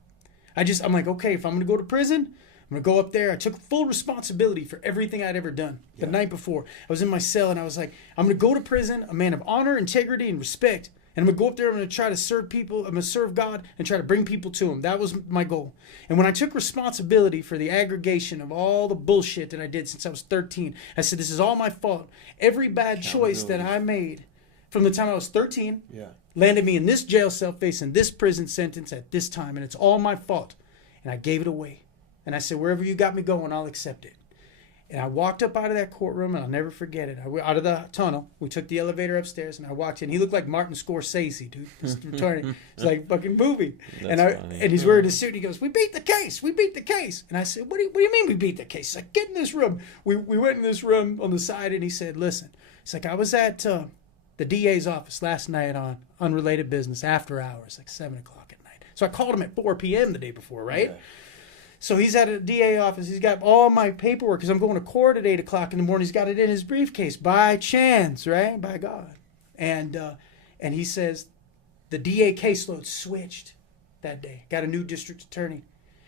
I'm like, okay, if I'm going to go to prison, I'm going to go up there. I took full responsibility for everything I'd ever done. The night before, I was in my cell, and I was like, I'm going to go to prison, a man of honor, integrity, and respect. And I'm going to go up there, I'm going to try to serve people, I'm going to serve God, and try to bring people to him. That was my goal. And when I took responsibility for the aggregation of all the bullshit that I did since I was 13, I said, this is all my fault. Every bad choice that I made from the time I was 13 landed me in this jail cell facing this prison sentence at this time, and it's all my fault. And I gave it away. And I said, wherever you got me going, I'll accept it. And I walked up out of that courtroom, and I'll never forget it. Out of the tunnel, we took the elevator upstairs, and I walked in. He looked like Martin Scorsese, dude. This attorney. It's like a fucking movie. And he's wearing a suit, and he goes, "We beat the case. We beat the case." And I said, what do you mean we beat the case? He's like, "Get in this room." We went in this room on the side, and he said, "Listen." He's like, "I was at the DA's office last night on unrelated business after hours, like 7 o'clock at night." So I called him at 4 p.m. the day before, right? Yeah. So he's at a DA office. He's got all my paperwork because I'm going to court at 8 o'clock in the morning. He's got it in his briefcase by chance, right? By God. And he says the DA caseload switched that day. Got a new district attorney.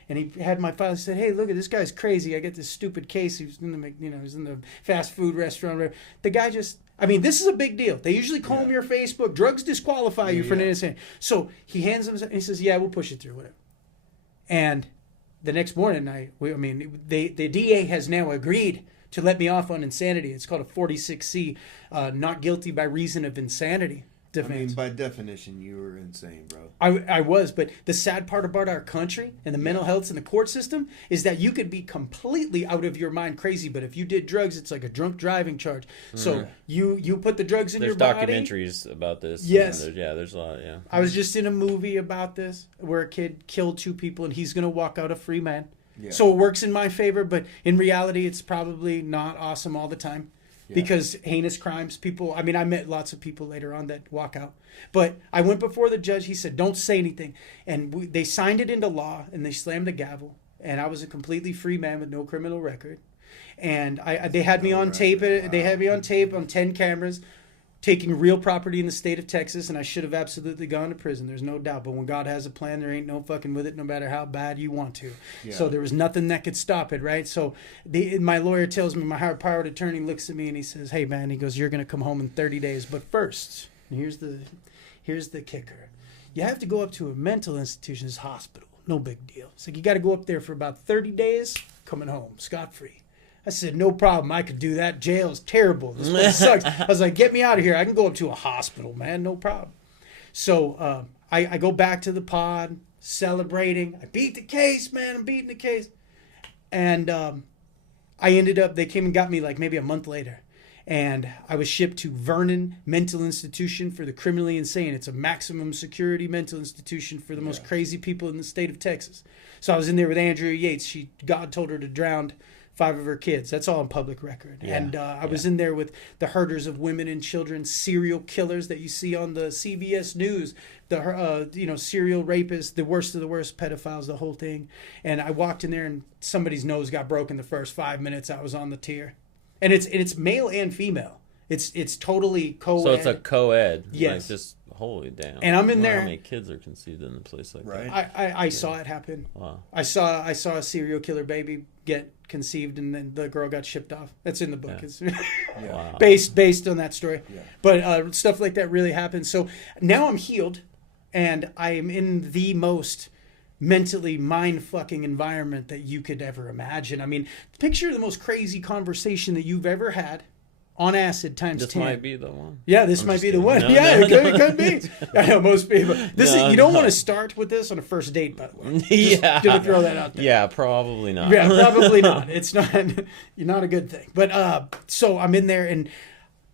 And he had my file. He said, "Hey, look at this guy's crazy. I get this stupid case. He was in the fast food restaurant. The guy just, I mean, this is a big deal. They usually comb your Facebook. Drugs disqualify you for an innocent." So he hands him, and he says, "Yeah, we'll push it through, whatever." And the next morning, the DA has now agreed to let me off on insanity. It's called a 46C, not guilty by reason of insanity defense. I mean, by definition, you were insane, bro. I was, but the sad part about our country and the mental health and the court system is that you could be completely out of your mind crazy, but if you did drugs, it's like a drunk driving charge. So you put the drugs in your body. There's documentaries about this. Yes. There's a lot, I was just in a movie about this where a kid killed 2 people, and he's going to walk out a free man. Yeah. So it works in my favor, but in reality, it's probably not awesome all the time. Because heinous crimes, people, I mean, I met lots of people later on that walk out. But I went before the judge. He said, "Don't say anything." And they signed it into law, and they slammed the gavel. And I was a completely free man with no criminal record. And they had me on tape. They had me on tape on 10 cameras, taking real property in the state of Texas, and I should have absolutely gone to prison. There's no doubt. But when God has a plan, there ain't no fucking with it, no matter how bad you want to. Yeah. So there was nothing that could stop it, right? So my lawyer tells me, my high-powered attorney looks at me, and he says, "Hey, man," he goes, "you're going to come home in 30 days. But first," and here's the kicker, "you have to go up to a mental institution's hospital. No big deal. It's like you got to go up there for about 30 days, coming home, scot-free." I said, "No problem. I could do that. Jail's terrible. This place sucks." I was like, "Get me out of here. I can go up to a hospital, man. No problem." So I go back to the pod, celebrating. I beat the case, man. I'm beating the case. And I ended up, they came and got me like maybe a month later. And I was shipped to Vernon Mental Institution for the criminally insane. It's a maximum security mental institution for the most crazy people in the state of Texas. So I was in there with Andrea Yates. God told her to drown 5 of her kids. That's all on public record. Yeah. And I was in there with the herders of women and children, serial killers that you see on the CBS News, the serial rapists, the worst of the worst pedophiles, the whole thing. And I walked in there and somebody's nose got broken the first 5 minutes I was on the tier. And it's male and female. It's totally co-ed. So it's a co-ed. Yes. Like just holy damn. And I'm in there. How many kids are conceived in a place like that? Right. I saw it happen. Wow. I saw a serial killer baby get conceived and then the girl got shipped off. That's in the book. Yeah. It's Wow. based on that story. Yeah. But stuff like that really happens. So now I'm healed and I am in the most mentally mind-fucking environment that you could ever imagine. I mean, picture the most crazy conversation that you've ever had on acid times This 10. might be the one. Yeah, this might be the one. No, yeah, no, it could be. I know most people. You don't No. want to start with this on a first date, by the way. Yeah. Just to throw that out there. Yeah, probably not. Yeah, probably not. It's not. Not a good thing. But so I'm in there and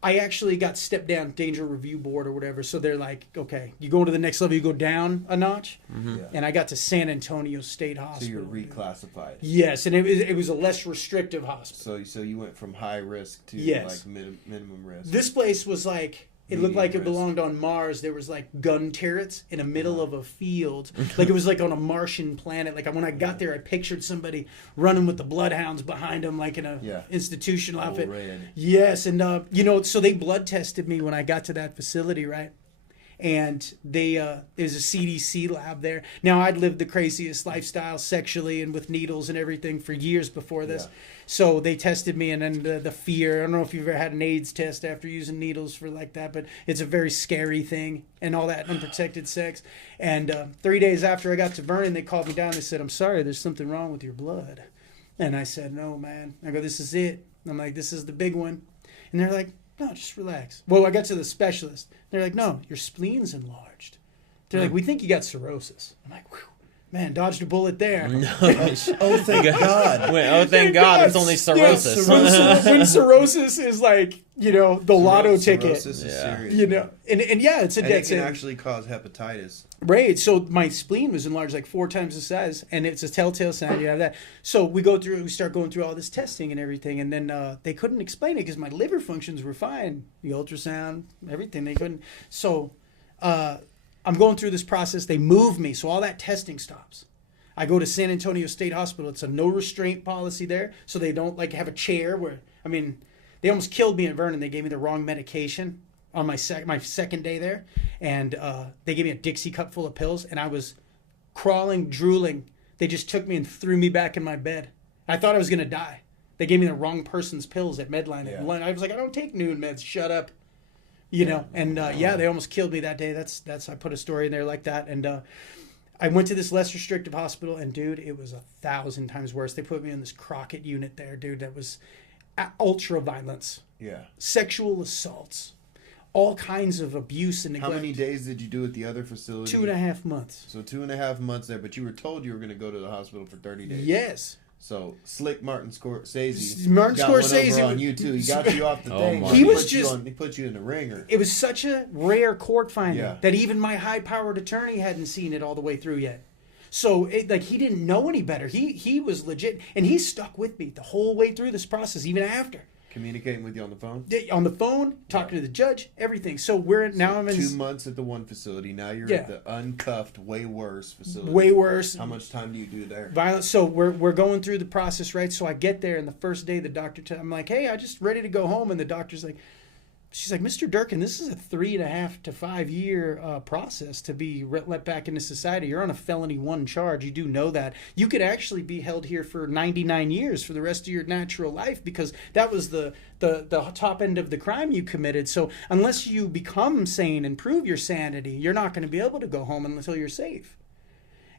I actually got stepped down, danger review board or whatever. So they're like, okay, you go to the next level, you go down a notch. Mm-hmm. Yeah. And I got to San Antonio State So Hospital. you're reclassified. Yes, and it was a less restrictive hospital. So you went from high risk to Yes. like minimum risk. This place was like, it looked like it Medium risk. belonged on Mars. There was like gun turrets in the middle of a field. Like it was like on a Martian planet. Like when I got there, I pictured somebody running with the bloodhounds behind them like in a institutional All outfit. red. Yes, and so they blood tested me when I got to that facility, right? And there's a CDC lab there. Now, I'd lived the craziest lifestyle sexually and with needles and everything for years before this. Yeah. So they tested me, and then the fear. I don't know if you've ever had an AIDS test after using needles for like that, but it's a very scary thing and all that unprotected sex. And 3 days after I got to Vernon, they called me down. They said, "I'm sorry, there's something wrong with your blood." And I said, "No, man." I go, "This is it." I'm like, "This is the big one." And they're like, "No, just relax." Well, I got to the specialist. They're like, "No, your spleen's enlarged." They're like, "We think you got cirrhosis." I'm like, "Whew, man, dodged a bullet there." No. Oh, thank God. Wait, oh, thank God, it's only cirrhosis. Yeah, when cirrhosis is like, the lotto ticket. Cirrhosis is Yeah. serious. And yeah, it's a And dead it can sentence. actually cause hepatitis. Right. So my spleen was enlarged like 4 times the size, and it's a telltale sign you have that. So we start going through all this testing and everything, and then they couldn't explain it because my liver functions were fine, the ultrasound, everything. They couldn't. So I'm going through this process. They move me, so all that testing stops. I go to San Antonio State Hospital. It's a no restraint policy there, so they don't like have a chair where. I mean, they almost killed me at Vernon. They gave me the wrong medication on my second day there, and they gave me a Dixie cup full of pills, and I was crawling, drooling. They just took me and threw me back in my bed. I thought I was gonna die. They gave me the wrong person's pills at Medline. Yeah. I was like, "I don't take noon meds. Shut up." And they almost killed me that day. That's I put a story in there like that, and I went to this less restrictive hospital, and dude, it was 1,000 times worse. They put me in this Crockett unit there, dude. That was ultra violence, Yeah. sexual assaults, all kinds of abuse and How neglect. many days did you do at the other facility? 2.5 months. So 2.5 months there, but you were told you were going to go to the hospital for 30 days. Yes. So slick Martin Scorsese. Martin got one Scorsese over on you too. He got you off the Oh, thing. Martin. He was He put you in the ringer. It was such a rare court finding Yeah. that even my high-powered attorney hadn't seen it all the way through yet. So he didn't know any better. He was legit, and he stuck with me the whole way through this process, even after. Communicating with you on the phone. On the phone, talking to the judge, everything. So I'm in 2 months at the one facility. Now you're Yeah. at the uncuffed, way worse facility. way worse. How much time do you do there? Violence. So we're going through the process, right? So I get there, and the first day the doctor, I'm like, "Hey, I just ready to go home," and the doctor's like, she's like, "Mr. Durkin, this is a 3.5 to 5 year process to be let back into society. You're on a felony 1 charge. You do know that. You could actually be held here for 99 years for the rest of your natural life because that was the top end of the crime you committed. So unless you become sane and prove your sanity, you're not going to be able to go home until you're safe."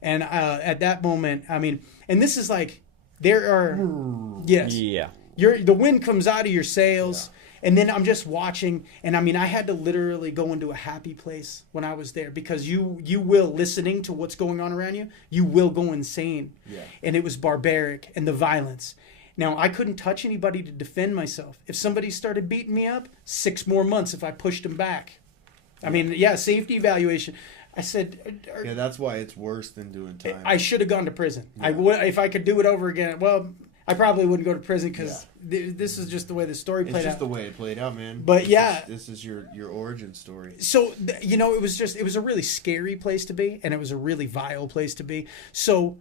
And at that moment, I mean, and this is like, there are, yes. Yeah. The wind comes out of your sails, And then I'm just watching, and I mean, I had to literally go into a happy place when I was there, because you will, listening to what's going on around you, you will go insane. Yeah. And it was barbaric, and the violence. Now, I couldn't touch anybody to defend myself. If somebody started beating me up, 6 more months if I pushed them back. I mean, yeah, safety evaluation. I said... Yeah, that's why it's worse than doing time. I should have gone to prison. Yeah. I would, if I could do it over again. Well, I probably wouldn't go to prison, because this is just the way the story played out. It's just the way it played out, man. But yeah. This is your origin story. So, you know, it was a really scary place to be, and it was a really vile place to be. So,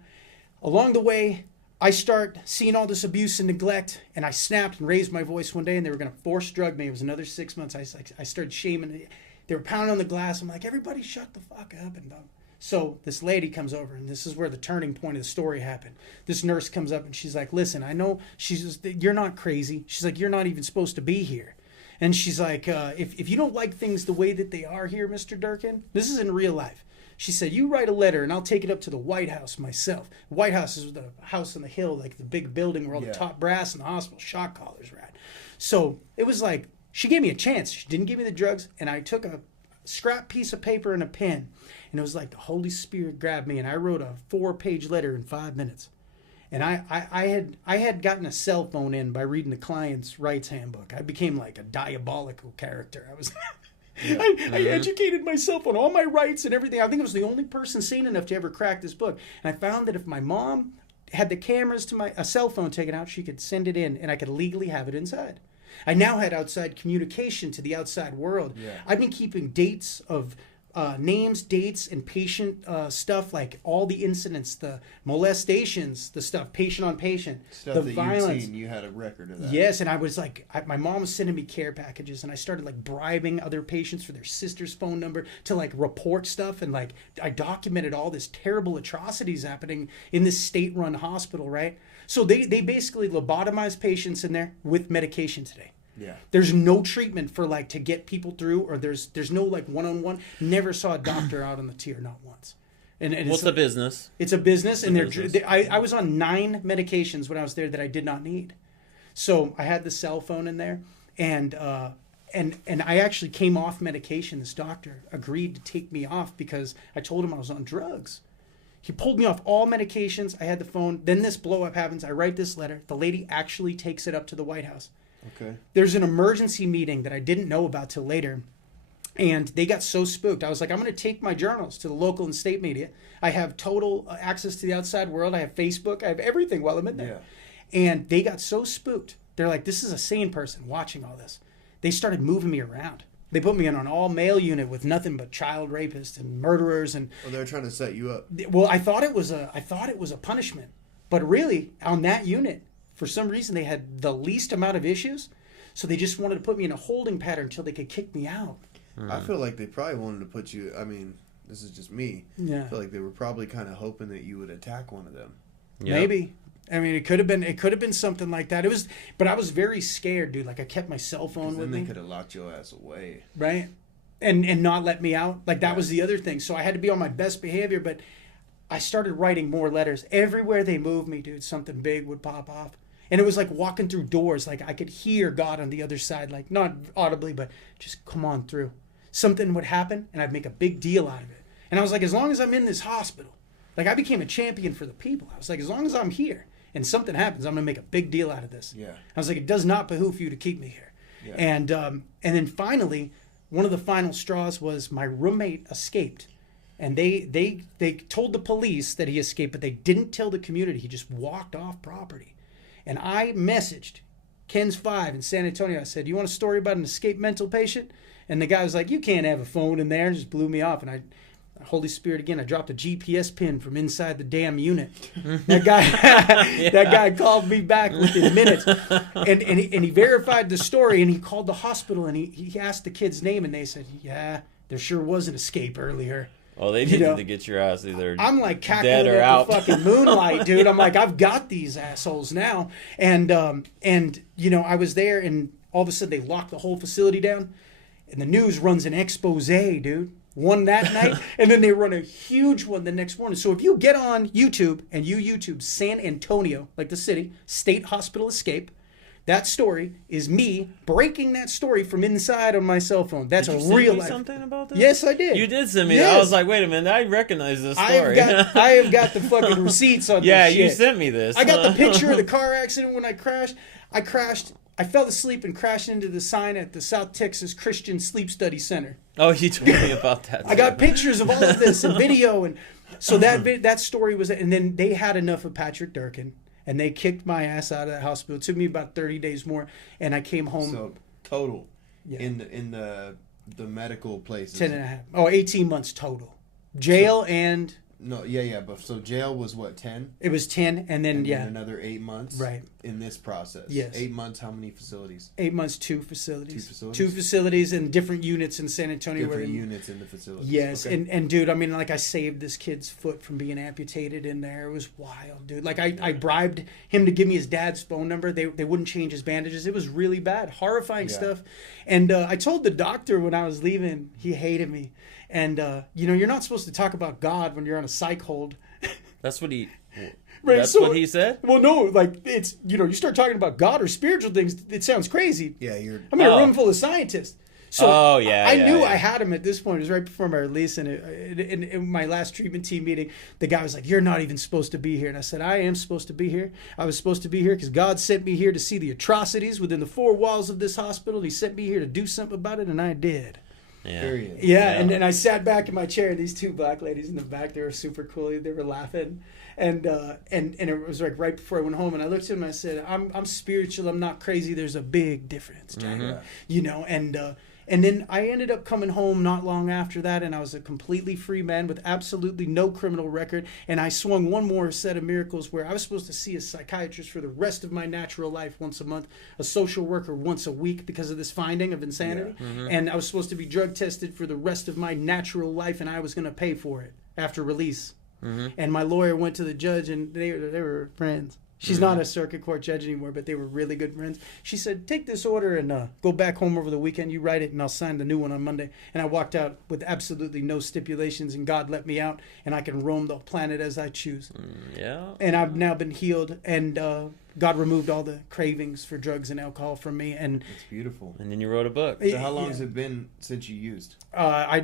along the way, I start seeing all this abuse and neglect, and I snapped and raised my voice one day, and they were going to force drug me. It was another 6 months. I started shaming. They were pounding on the glass. I'm like, everybody shut the fuck up. And so this lady comes over, and this is where the turning point of the story happened. This nurse comes up, and she's like, listen, I know, you're not crazy. She's like, you're not even supposed to be here. And she's like, if you don't like things the way that they are here, Mr. Durkin, this is in real life. She said, you write a letter, and I'll take it up to the White House myself. The White House is the house on the hill, like the big building where all the top brass and the hospital shot callers are at. So it was like, she gave me a chance. She didn't give me the drugs, and I took a scrap piece of paper and a pen, and it was like the Holy Spirit grabbed me, and I wrote a 4-page letter in 5 minutes. And I had gotten a cell phone in by reading the client's rights handbook. I became like a diabolical character. I was I educated myself on all my rights and everything. I think I was the only person sane enough to ever crack this book. And I found that if my mom had the cameras to a cell phone taken out, she could send it in, and I could legally have it inside. I now had outside communication to the outside world. Yeah. I've been keeping dates of names, dates, and patient stuff, like all the incidents, the molestations, the stuff, patient on patient, stuff the that violence. You'd seen, you had a record of that. Yes, and I was like, my mom was sending me care packages, and I started like bribing other patients for their sister's phone number to like report stuff, and like I documented all this terrible atrocities happening in this state-run hospital, right? So they basically lobotomize patients in there with medication today. Yeah. There's no treatment for like to get people through, or there's no like one-on-one. Never saw a doctor out on the tier, not once. And what's the business? It's a business, and I was on 9 medications when I was there that I did not need. So I had the cell phone in there, and I actually came off medication. This doctor agreed to take me off because I told him I was on drugs. He pulled me off all medications. I had the phone. Then this blow up happens. I write this letter. The lady actually takes it up to the White House. Okay. There's an emergency meeting that I didn't know about till later, and they got so spooked. I was like, I'm going to take my journals to the local and state media. I have total access to the outside world. I have Facebook. I have everything while I'm in there. Yeah. And they got so spooked. They're like, this is a sane person watching all this. They started moving me around. They put me in an all-male unit with nothing but child rapists and murderers. And well, they're trying to set you up. Well, I thought it was a punishment, but really on that unit, for some reason, they had the least amount of issues, so they just wanted to put me in a holding pattern until they could kick me out. I feel like they probably wanted to put you, I mean, this is just me. Yeah. I feel like they were probably kind of hoping that you would attack one of them. Yep. Maybe. I mean, it could have been something like that. But I was very scared, dude. Like, I kept my cell phone with me. Then they could have locked your ass away. Right? And not let me out. Like, that was the other thing. So I had to be on my best behavior, but I started writing more letters. Everywhere they moved me, dude, something big would pop off. And it was like walking through doors. Like I could hear God on the other side, like not audibly, but just come on through. Something would happen, and I'd make a big deal out of it. And I was like, as long as I'm in this hospital, like I became a champion for the people. I was like, as long as I'm here and something happens, I'm going to make a big deal out of this. Yeah. I was like, it does not behoove you to keep me here. Yeah. And then finally, one of the final straws was my roommate escaped. And they told the police that he escaped, but they didn't tell the community. He just walked off property. And I messaged Ken's 5 in San Antonio. I said, you want a story about an escaped mental patient? And the guy was like, you can't have a phone in there, and just blew me off. And Holy Spirit again, I dropped a GPS pin from inside the damn unit. That guy called me back within minutes. And he verified the story, and he called the hospital, and he asked the kid's name, and they said, yeah, there sure was an escape earlier. Well, they needed to get your ass either I'm like dead or at out. The fucking moonlight, dude. I'm like, I've got these assholes now. And I was there, and all of a sudden they locked the whole facility down. And the news runs an expose, dude. One that night, and then they run a huge one the next morning. So if you get on YouTube and you YouTube San Antonio, like the city, State Hospital Escape, That story is me breaking that story from inside on my cell phone. That's Did a you send real me life. something about this? Yes, I did. You did send me Yes. that. I was like, wait a minute, I recognize this story. I have got the fucking receipts on Yeah, this shit. you sent me this. I got the picture of the car accident when I crashed. I fell asleep and crashed into the sign at the South Texas Christian Sleep Study Center. Oh, you told me about that. I got pictures of all of this and video, and so that story was. And then they had enough of Patrick Durkin, and they kicked my ass out of that hospital. It took me about 30 days more, and I came home. So total Yeah. in the medical places. 10 and a half. Oh, 18 months total. Jail and No, yeah, but so jail was what, 10? it was 10, and then And yeah, then another 8 months. Right. In this process. Yes. 8 months. How many facilities? 8 months, 2 facilities. 2 facilities? 2 facilities and different units in San Antonio. Different where units in the facility. Yes, Okay. and dude, I mean, like I saved this kid's foot from being amputated in there. It was wild, dude. Like I bribed him to give me his dad's phone number. They wouldn't change his bandages. It was really bad, horrifying Yeah. stuff. And I told the doctor when I was leaving, he hated me. And you're not supposed to talk about God when you're on a psych hold. That's what he. Right, That's so- what he said. Well, no, like it's you start talking about God or spiritual things, it sounds crazy. Yeah, you're. I'm in a Oh. room full of scientists. So Oh, yeah, I yeah, knew yeah. I had him at this point. It was right before my release, and in my last treatment team meeting, the guy was like, "You're not even supposed to be here." And I said, "I am supposed to be here. I was supposed to be here because God sent me here to see the atrocities within the 4 walls of this hospital. He sent me here to do something about it, and I did." Yeah. Period. Yeah, and then I sat back in my chair, and these 2 black ladies in the back, they were super cool. They were laughing. And it was like right before I went home, and I looked at him and I said, I'm spiritual, I'm not crazy. There's a big difference, Jack. Mm-hmm. And then I ended up coming home not long after that, and I was a completely free man with absolutely no criminal record. And I swung one more set of miracles where I was supposed to see a psychiatrist for the rest of my natural life once a month, a social worker once a week because of this finding of insanity. Yeah. And I was supposed to be drug tested for the rest of my natural life, and I was going to pay for it after release. And my lawyer went to the judge, and they were friends. She's not a circuit court judge anymore, but they were really good friends. She said, "Take this order and go back home over the weekend. You write it, and I'll sign the new one on Monday." And I walked out with absolutely no stipulations, and God let me out, and I can roam the planet as I choose. Yeah. And I've now been healed, and God removed all the cravings for drugs and alcohol from me. And It's beautiful. And then you wrote a book. So how long yeah. has it been since you used?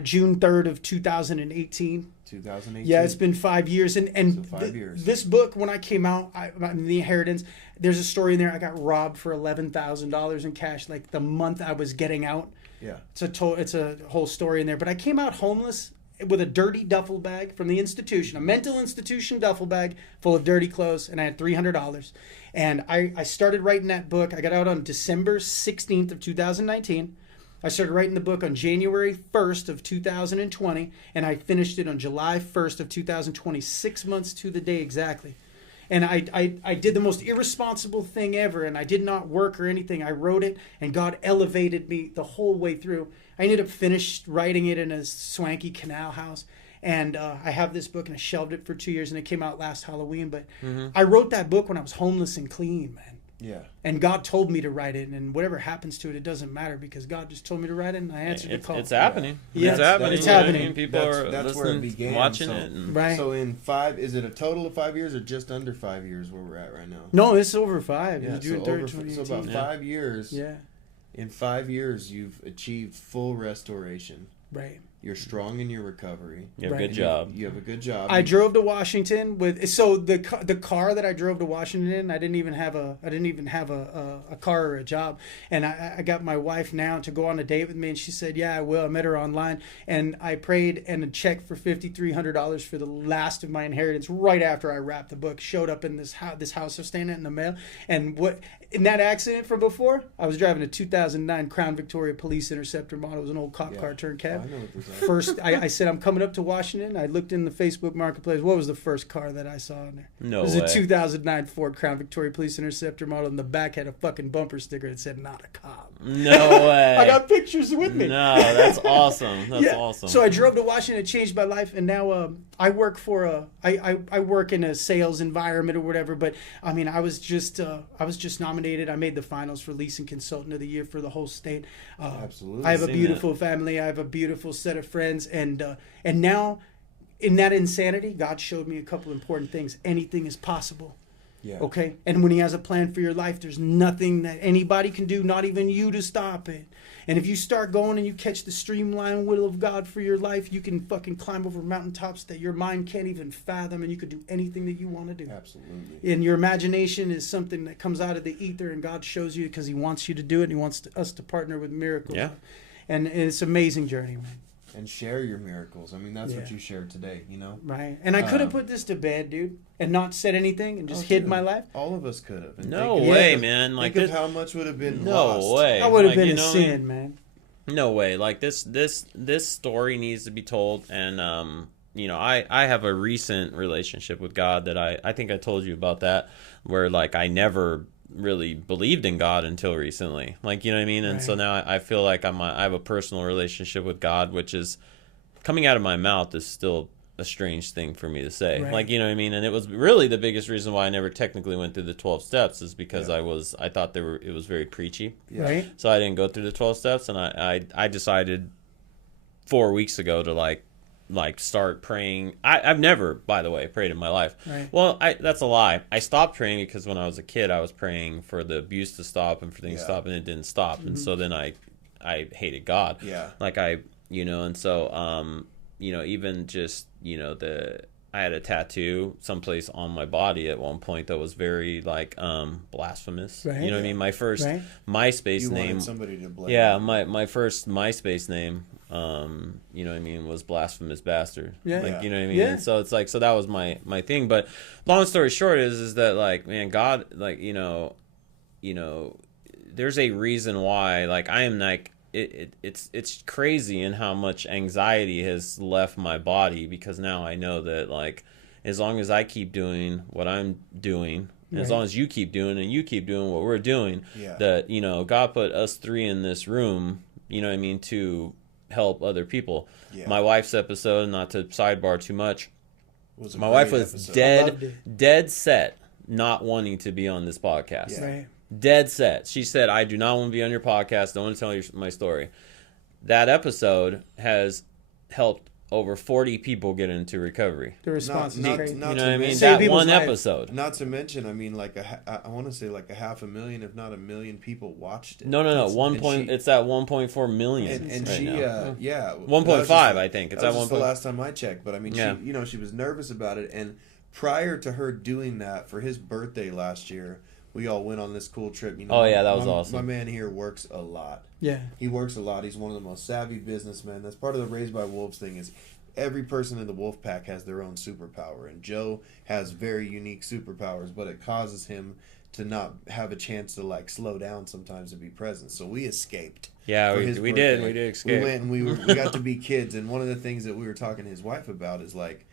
June 3rd of 2018. 2018. Yeah, it's been 5 years, and So 5 years. This book, when I came out, The Inheritance, there's a story in there. I got robbed for $11,000 in cash, like the month I was getting out. Yeah. It's a whole story in there. But I came out homeless with a dirty duffel bag from the institution, a mental institution duffel bag full of dirty clothes, and I had $300. And I started writing that book. I got out on December 16th of 2019. I started writing the book on January 1st of 2020, and I finished it on July 1st of 2020, 6 months to the day exactly. And I did the most irresponsible thing ever, and I did not work or anything. I wrote it, and God elevated me the whole way through. I ended up finished writing it in a swanky canal house, and I have this book, and I shelved it for 2 years, and it came out last Halloween. But I wrote that book when I was homeless and clean, man. Yeah. And God told me to write it, and whatever happens to it, it doesn't matter because God just told me to write it, and I answered the call. It's happening. Yeah. It's happening. It's You know what I happening. mean? People are That's where it listening, began, watching so- it. And Right. So in 5, is it a total of 5 years or just under 5 years where we're at right now? No, it's over 5. Yeah, It's June so, 3rd, over, so 2018. about 5 years. Yeah, In 5 years, you've achieved full restoration. right. You're strong in your recovery. you have a Right. good job. You have a good job. I drove to Washington with the car that I drove to Washington in. I didn't even have a car or a job, and I got my wife now to go on a date with me, and she said, "Yeah, I will." I met her online, and I prayed, and a check for $5,300 for the last of my inheritance right after I wrapped the book showed up in this house I was staying at in the mail. And what in that accident from before, I was driving a 2009 Crown Victoria Police Interceptor model. It was an old cop car turned Oh, cab. I know what this is. First, I said, I'm coming up to Washington. I looked in the Facebook Marketplace. What was the first car that I saw in there? No It was way. a 2009 Ford Crown Victoria Police Interceptor model. And the back had a fucking bumper sticker that said, "Not a cop." No way. I got pictures with me. No, that's awesome. That's awesome. So I drove to Washington. It changed my life. And now I work for I work in a sales environment or whatever. But, I mean, I was just nominated. I made the finals for Leasing Consultant of the Year for the whole state. Absolutely. I have a Seen beautiful family. I have a beautiful set of friends, and now, in that insanity, God showed me a couple important things. Anything is possible. Yeah. Okay? And when he has a plan for your life, there's nothing that anybody can do, not even you, to stop it. And if you start going and you catch the streamlined will of God for your life, you can fucking climb over mountaintops that your mind can't even fathom, and you could do anything that you want to do. Absolutely. And your imagination is something that comes out of the ether, and God shows you because he wants you to do it, and he wants us to partner with miracles. Yeah. And it's an amazing journey, man. And share your miracles. I mean, that's what Yeah. you shared today, you know? Right. And I could have put this to bed, dude, and not said anything and just Oh, hid dude, my life. All of us could have. And No think way, of- man. Like think this, of how much would have been no lost. way. I would have Like, been you a know what I mean? sin, man. No way. Like this story needs to be told, and you know, I have a recent relationship with God that I think I told you about that, where like I never really believed in God until recently. Like, you know what I mean? And so Right. now I feel like I have a personal relationship with God, which is coming out of my mouth is still a strange thing for me to say. Right. Like, you know what I mean? And it was really the biggest reason why I never technically went through the 12 steps is because Yeah. I thought it was very preachy. Yeah. Right? So I didn't go through the 12 steps, and I decided 4 weeks ago to like start praying. I've never, by the way, prayed in my life. Right. Well, that's a lie. I stopped praying because when I was a kid, I was praying for the abuse to stop and for things to Yeah. stop, and it didn't stop. And so then I hated God. Yeah. Like and so even just, I had a tattoo someplace on my body at one point that was very like blasphemous. Right. You know what I mean? My first Right. MySpace You name. wanted somebody to blame. Yeah, my first MySpace name, you know what I mean, was Blasphemous Bastard. Yeah. Like, you know what I mean? Yeah. And so it's like, so that was my thing. But long story short is that like, man, God, like, there's a reason why, like, I am like, it's crazy in how much anxiety has left my body, because now I know that like, as long as I keep doing what I'm doing, and as Right. long as you keep doing and you keep doing what we're doing, Yeah. that, God put us three in this room, you know what I mean, to help other people. Yeah. My wife's episode, not to sidebar too much, Was a my great wife was episode. loved dead set not wanting to be on this podcast. Yeah. Right. Dead set. She said, I do not want to be on your podcast. I don't want to tell you my story. That episode has helped over 40 people get into recovery. The response is great. You know what I mean? Save That people's one lives. episode. Not to mention, I mean, like I want to say like 500,000, if not 1 million people watched it. No. And It's at 1.4 million. And right she, now. yeah, 1.5, I think. It's that at was just the 1.5. last time I checked. But I mean, Yeah. she was nervous about it. And prior to her doing that for his birthday last year, we all went on this cool trip. Oh, yeah, that was my, awesome. My man here works a lot. Yeah. He works a lot. He's one of the most savvy businessmen. That's part of the Raised by Wolves thing. Is every person in the wolf pack has their own superpower, and Joe has very unique superpowers, but it causes him to not have a chance to like slow down sometimes and be present. So we escaped. Yeah, for we his did. birthday. We did escape. We went and we got to be kids. And one of the things that we were talking to his wife about is like,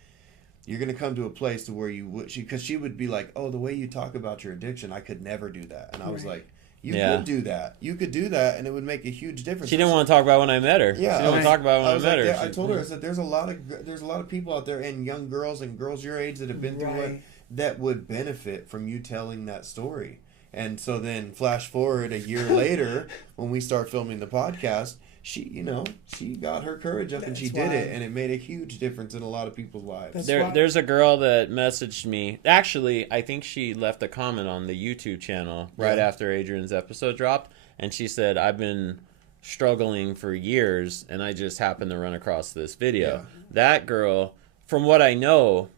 you're gonna come to a place to where you would, because she would be like, oh, the way you talk about your addiction, I could never do that. And I was Right. like, you Yeah. could do that. You could do that, and it would make a huge difference. She didn't want to talk about when I met her. Yeah, she didn't want to talk about when I was met like, her. yeah, I told her, I said, there's a lot of people out there, and young girls and girls your age that have been through it, Right. that would benefit from you telling that story. And so then, flash forward a year later, when we start filming the podcast, she got her courage up and she That's did why- it, and it made a huge difference in a lot of people's lives. That's- why- There's a girl that messaged me. Actually, I think she left a comment on the YouTube channel right Yeah. after Adrian's episode dropped, and she said, I've been struggling for years, and I just happened to run across this video. Yeah. That girl, from what I know,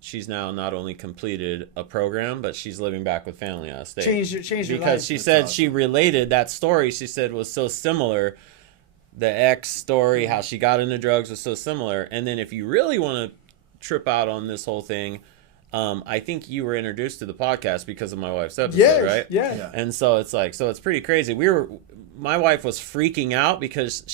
she's now not only completed a program, but she's living back with family on a state. Change your Because life. she That's said awesome. she related that story. She said was so similar. The ex story, how she got into drugs, was so similar. And then if you really want to trip out on this whole thing, I think you were introduced to the podcast because of my wife's episode, Yes. right? Yeah. Yeah. And so it's like, so it's pretty crazy. My wife was freaking out because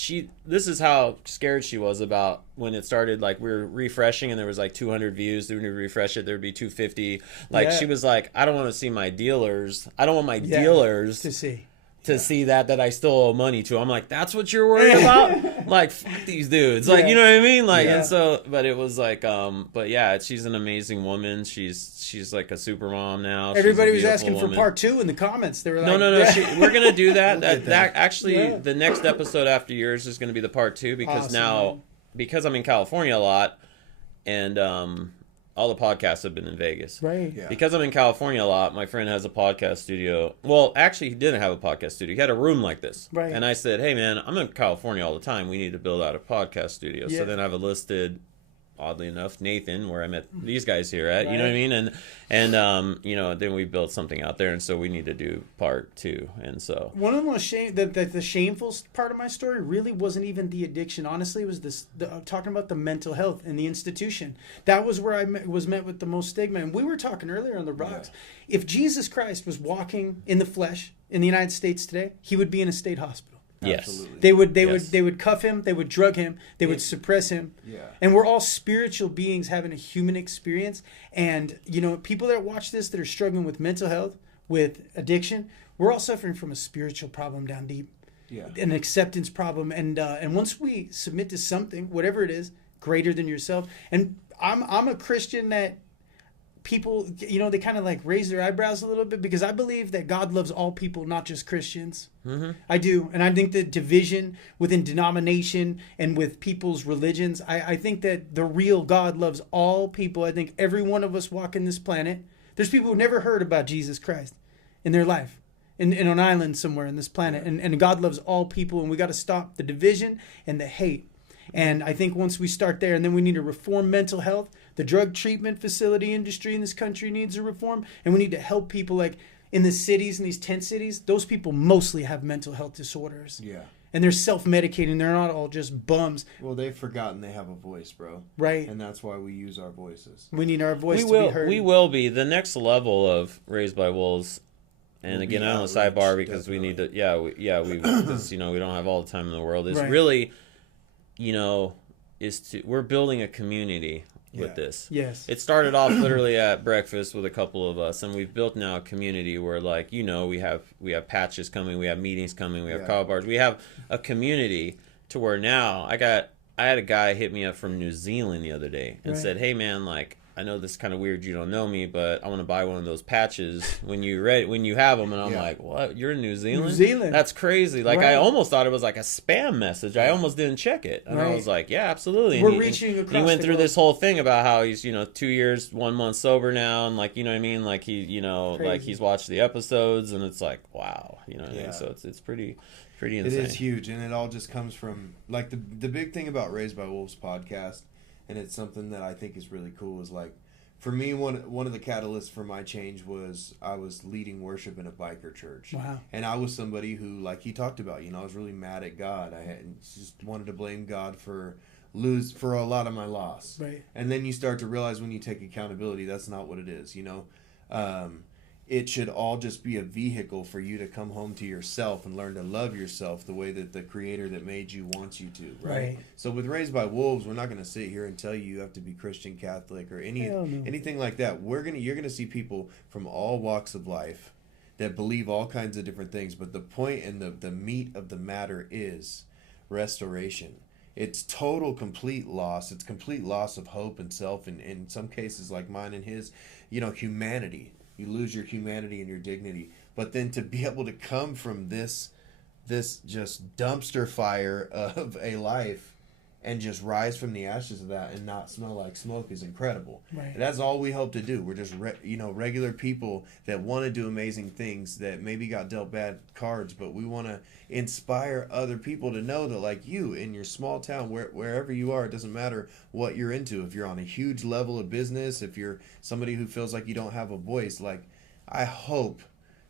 this is how scared she was about when it started. Like, we were refreshing and there was like 200 views. Then we refresh it, there'd be 250. Like, Yeah. she was like, I don't want to see my dealers. I don't want my Yeah. dealers To see. to see that I still owe money to. I'm like, that's what you're worried about? Like, fuck these dudes. Like, Yeah. you know what I mean? Like, Yeah. and so, but it was like, but yeah, she's an amazing woman. She's like a super mom now. She's a Everybody was beautiful asking for woman. part 2 in the comments. They were like, No. Yeah. We're gonna do that. We'll that get that. actually, Yeah. the next episode after yours is gonna be the part 2 because Awesome, now, man. because I'm in California a lot, and all the podcasts have been in Vegas. Right. Yeah. Because I'm in California a lot, my friend has a podcast studio. Well, actually, he didn't have a podcast studio. He had a room like this. Right. And I said, hey, man, I'm in California all the time. We need to build out a podcast studio. Yeah. So then I've enlisted, oddly enough, Nathan, where I met these guys here at. You know what I mean? And you know, then we built something out there. And so we need to do part 2. And so. One of the most the shameful part of my story really wasn't even the addiction. Honestly, it was talking about the mental health and the institution. That was where I was met with the most stigma. And we were talking earlier on the rocks. Yeah. If Jesus Christ was walking in the flesh in the United States today, he would be in a state hospital. Yes. Absolutely. They would cuff him, they would drug him, they would suppress him. Yeah. And we're all spiritual beings having a human experience. And you know, people that watch this that are struggling with mental health, with addiction, we're all suffering from a spiritual problem down deep. Yeah. An acceptance problem. And once we submit to something, whatever it is, greater than yourself. And I'm a Christian that people, you know, they kind of like raise their eyebrows a little bit because I believe that God loves all people, not just Christians. Mm-hmm. I do. And I think that division within denomination and with people's religions, I think that the real God loves all people. I think every one of us walking this planet, there's people who never heard about Jesus Christ in their life. In an island somewhere in this planet. And God loves all people, and we got to stop the division and the hate. And I think once we start there, and then we need to reform mental health. The drug treatment facility industry in this country needs a reform, and we need to help people like in the cities, in these tent cities. Those people mostly have mental health disorders. Yeah. And they're self-medicating. They're not all just bums. Well, they've forgotten they have a voice, bro. Right. And that's why we use our voices. We need our voice to be heard. We will be. The next level of Raised by Wolves. And We'll again, be I don't outreach, sidebar because definitely. we need to, because, you know, we don't have all the time in the world. It's Right. really, you know, we're building a community with this. Yes. It started off literally at breakfast with a couple of us, and we've built now a community where, like, you know, we have patches coming, we have meetings coming, we have call bars, we have a community to where now I had a guy hit me up from New Zealand the other day and said, hey man, like, I know this is kind of weird, you don't know me, but I want to buy one of those patches when you have them. And I'm like, what? You're in New Zealand? New Zealand. That's crazy. Like, I almost thought it was like a spam message. I almost didn't check it. And I was like, yeah, absolutely. And We're reaching across he went the through world. this whole thing about how he's, you know, 2 years, 1 month sober now. And like, you know what I mean? Like he, you know, Crazy. like he's watched the episodes and it's like, wow. You know what I mean? Yeah. So it's pretty insane. It is huge, and it all just comes from, like, the big thing about Raised by Wolves podcast, and it's something that I think is really cool, is like, for me, one of the catalysts for my change was I was leading worship in a biker church. Wow. And I was somebody who, like he talked about, you know, I was really mad at God. I just wanted to blame God for a lot of my loss. Right. And then you start to realize when you take accountability, that's not what it is, you know. It should all just be a vehicle for you to come home to yourself and learn to love yourself the way that the creator that made you wants you to, right? So with Raised by Wolves, we're not going to sit here and tell you have to be Christian, Catholic, or anything like that. You're going to see people from all walks of life that believe all kinds of different things, but the point and the meat of the matter is restoration. It's total, complete loss. It's complete loss of hope and self, and in some cases like mine and his, you know, humanity. You lose your humanity and your dignity. But then to be able to come from this just dumpster fire of a life and just rise from the ashes of that and not smell like smoke is incredible. Right. And that's all we hope to do. We're just regular people that want to do amazing things, that maybe got dealt bad cards, but we want to inspire other people to know that, like you, in your small town, wherever you are, it doesn't matter what you're into. If you're on a huge level of business, if you're somebody who feels like you don't have a voice, like, I hope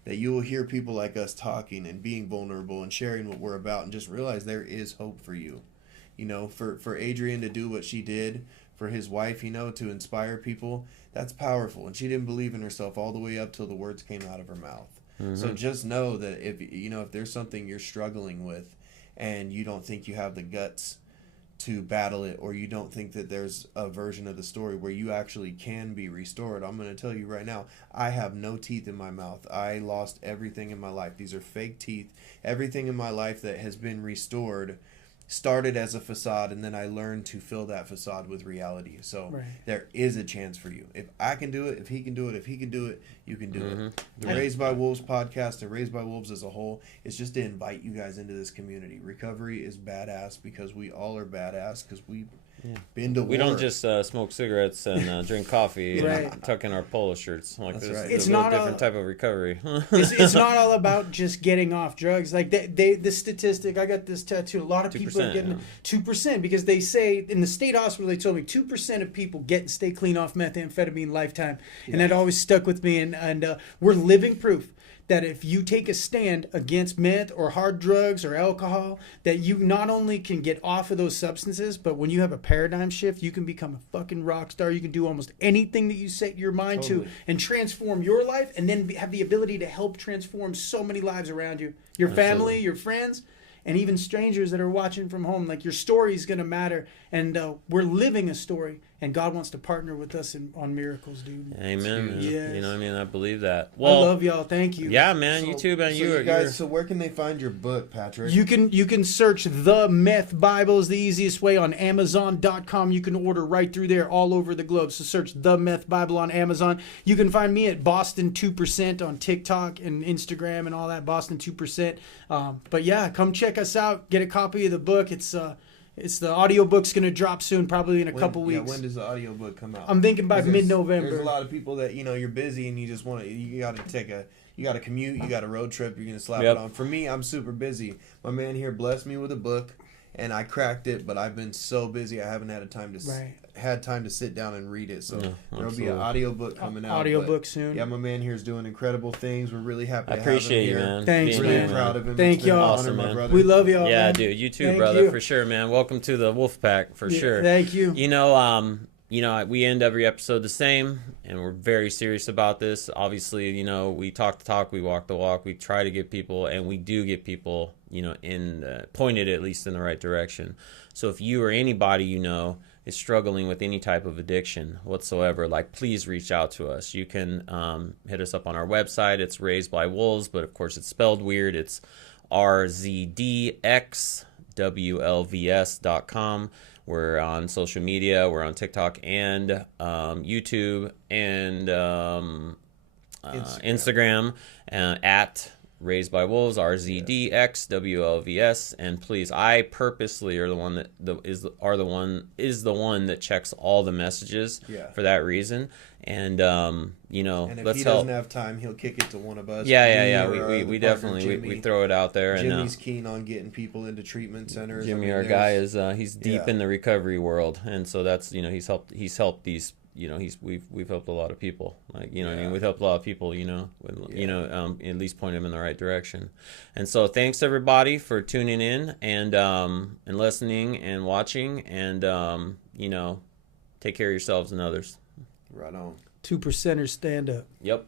that you will hear people like us talking and being vulnerable and sharing what we're about and just realize there is hope for you. You know, for Adrian to do what she did, for his wife, you know, to inspire people, that's powerful. And she didn't believe in herself all the way up till the words came out of her mouth. Mm-hmm. So just know that if there's something you're struggling with and you don't think you have the guts to battle it, or you don't think that there's a version of the story where you actually can be restored, I'm going to tell you right now, I have no teeth in my mouth. I lost everything in my life. These are fake teeth. Everything in my life that has been restored started as a facade, and then I learned to fill that facade with reality. So there is a chance for you. If I can do it, if he can do it, if he can do it, you can do it. The Raised by Wolves podcast and Raised by Wolves as a whole is just to invite you guys into this community. Recovery is badass because we all are badass, because we Been to war. We don't just smoke cigarettes and drink coffee and tuck in our polo shirts. Like That's this right. is a little different type of recovery. It's not all about just getting off drugs. Like the statistic, I got this tattoo. A lot of people are getting 2% because they say in the state hospital they told me 2% of people get and stay clean off methamphetamine lifetime, and that always stuck with me. And we're living proof that if you take a stand against meth or hard drugs or alcohol, that you not only can get off of those substances, but when you have a paradigm shift, you can become a fucking rock star. You can do almost anything that you set your mind to and transform your life, and then have the ability to help transform so many lives around you. Your family, your friends, and even strangers that are watching from home. Like, your story is going to matter, and we're living a story. And God wants to partner with us on miracles, dude. Amen. Yes. You know what I mean? I believe that. Well, I love y'all. Thank you. Yeah, man. You too, man. So guys, so where can they find your book, Patrick? You can search The Meth Bible is the easiest way on Amazon.com. You can order right through there all over the globe. So search The Meth Bible on Amazon. You can find me at Boston 2% on TikTok and Instagram and all that, Boston 2%. But yeah, come check us out. Get a copy of the book. It's the audiobook's going to drop soon, probably in a couple weeks. Yeah, when does the audiobook come out? I'm thinking by mid-November. There's a lot of people that, you're busy and you just want to, you got to commute, you got a road trip, you're going to slap it on. For me, I'm super busy. My man here blessed me with a book, and I cracked it, but I've been so busy I haven't had time to sit down and read it. So there'll be an audiobook coming out. Audiobook soon. Yeah, my man here is doing incredible things. We're really happy to appreciate have him you, here. man. Thanks, really man. proud of him. Thank y'all. Awesome, man. Brother. We love y'all. Yeah, man. dude. You too, Thank brother, you. for sure, man. Welcome to the Wolf Pack, for sure. Thank you. You know, we end every episode the same, and we're very serious about this. Obviously, we talk the talk, we walk the walk. We try to get people, and we do get people, pointed at least in the right direction. So if you or anybody is struggling with any type of addiction whatsoever, please reach out to us. You can hit us up on our website. It's Raised by Wolves, but of course it's spelled weird. It's RZDxWLVS.com. We're on social media. We're on TikTok and YouTube and Instagram at Raised by Wolves, RZDxWLVS, and please, I purposely are the one that is the one that checks all the messages for that reason, and and if let's he help. doesn't have time, he'll kick it to one of us. We definitely we throw it out there. Jimmy's keen on getting people into treatment centers. Jimmy, our guy, is he's deep in the recovery world, and so that's he's helped these. We've helped a lot of people. We've helped a lot of people. At least point them in the right direction. And so, thanks everybody for tuning in and listening and watching. And take care of yourselves and others. Right on. 2%ers stand up. Yep.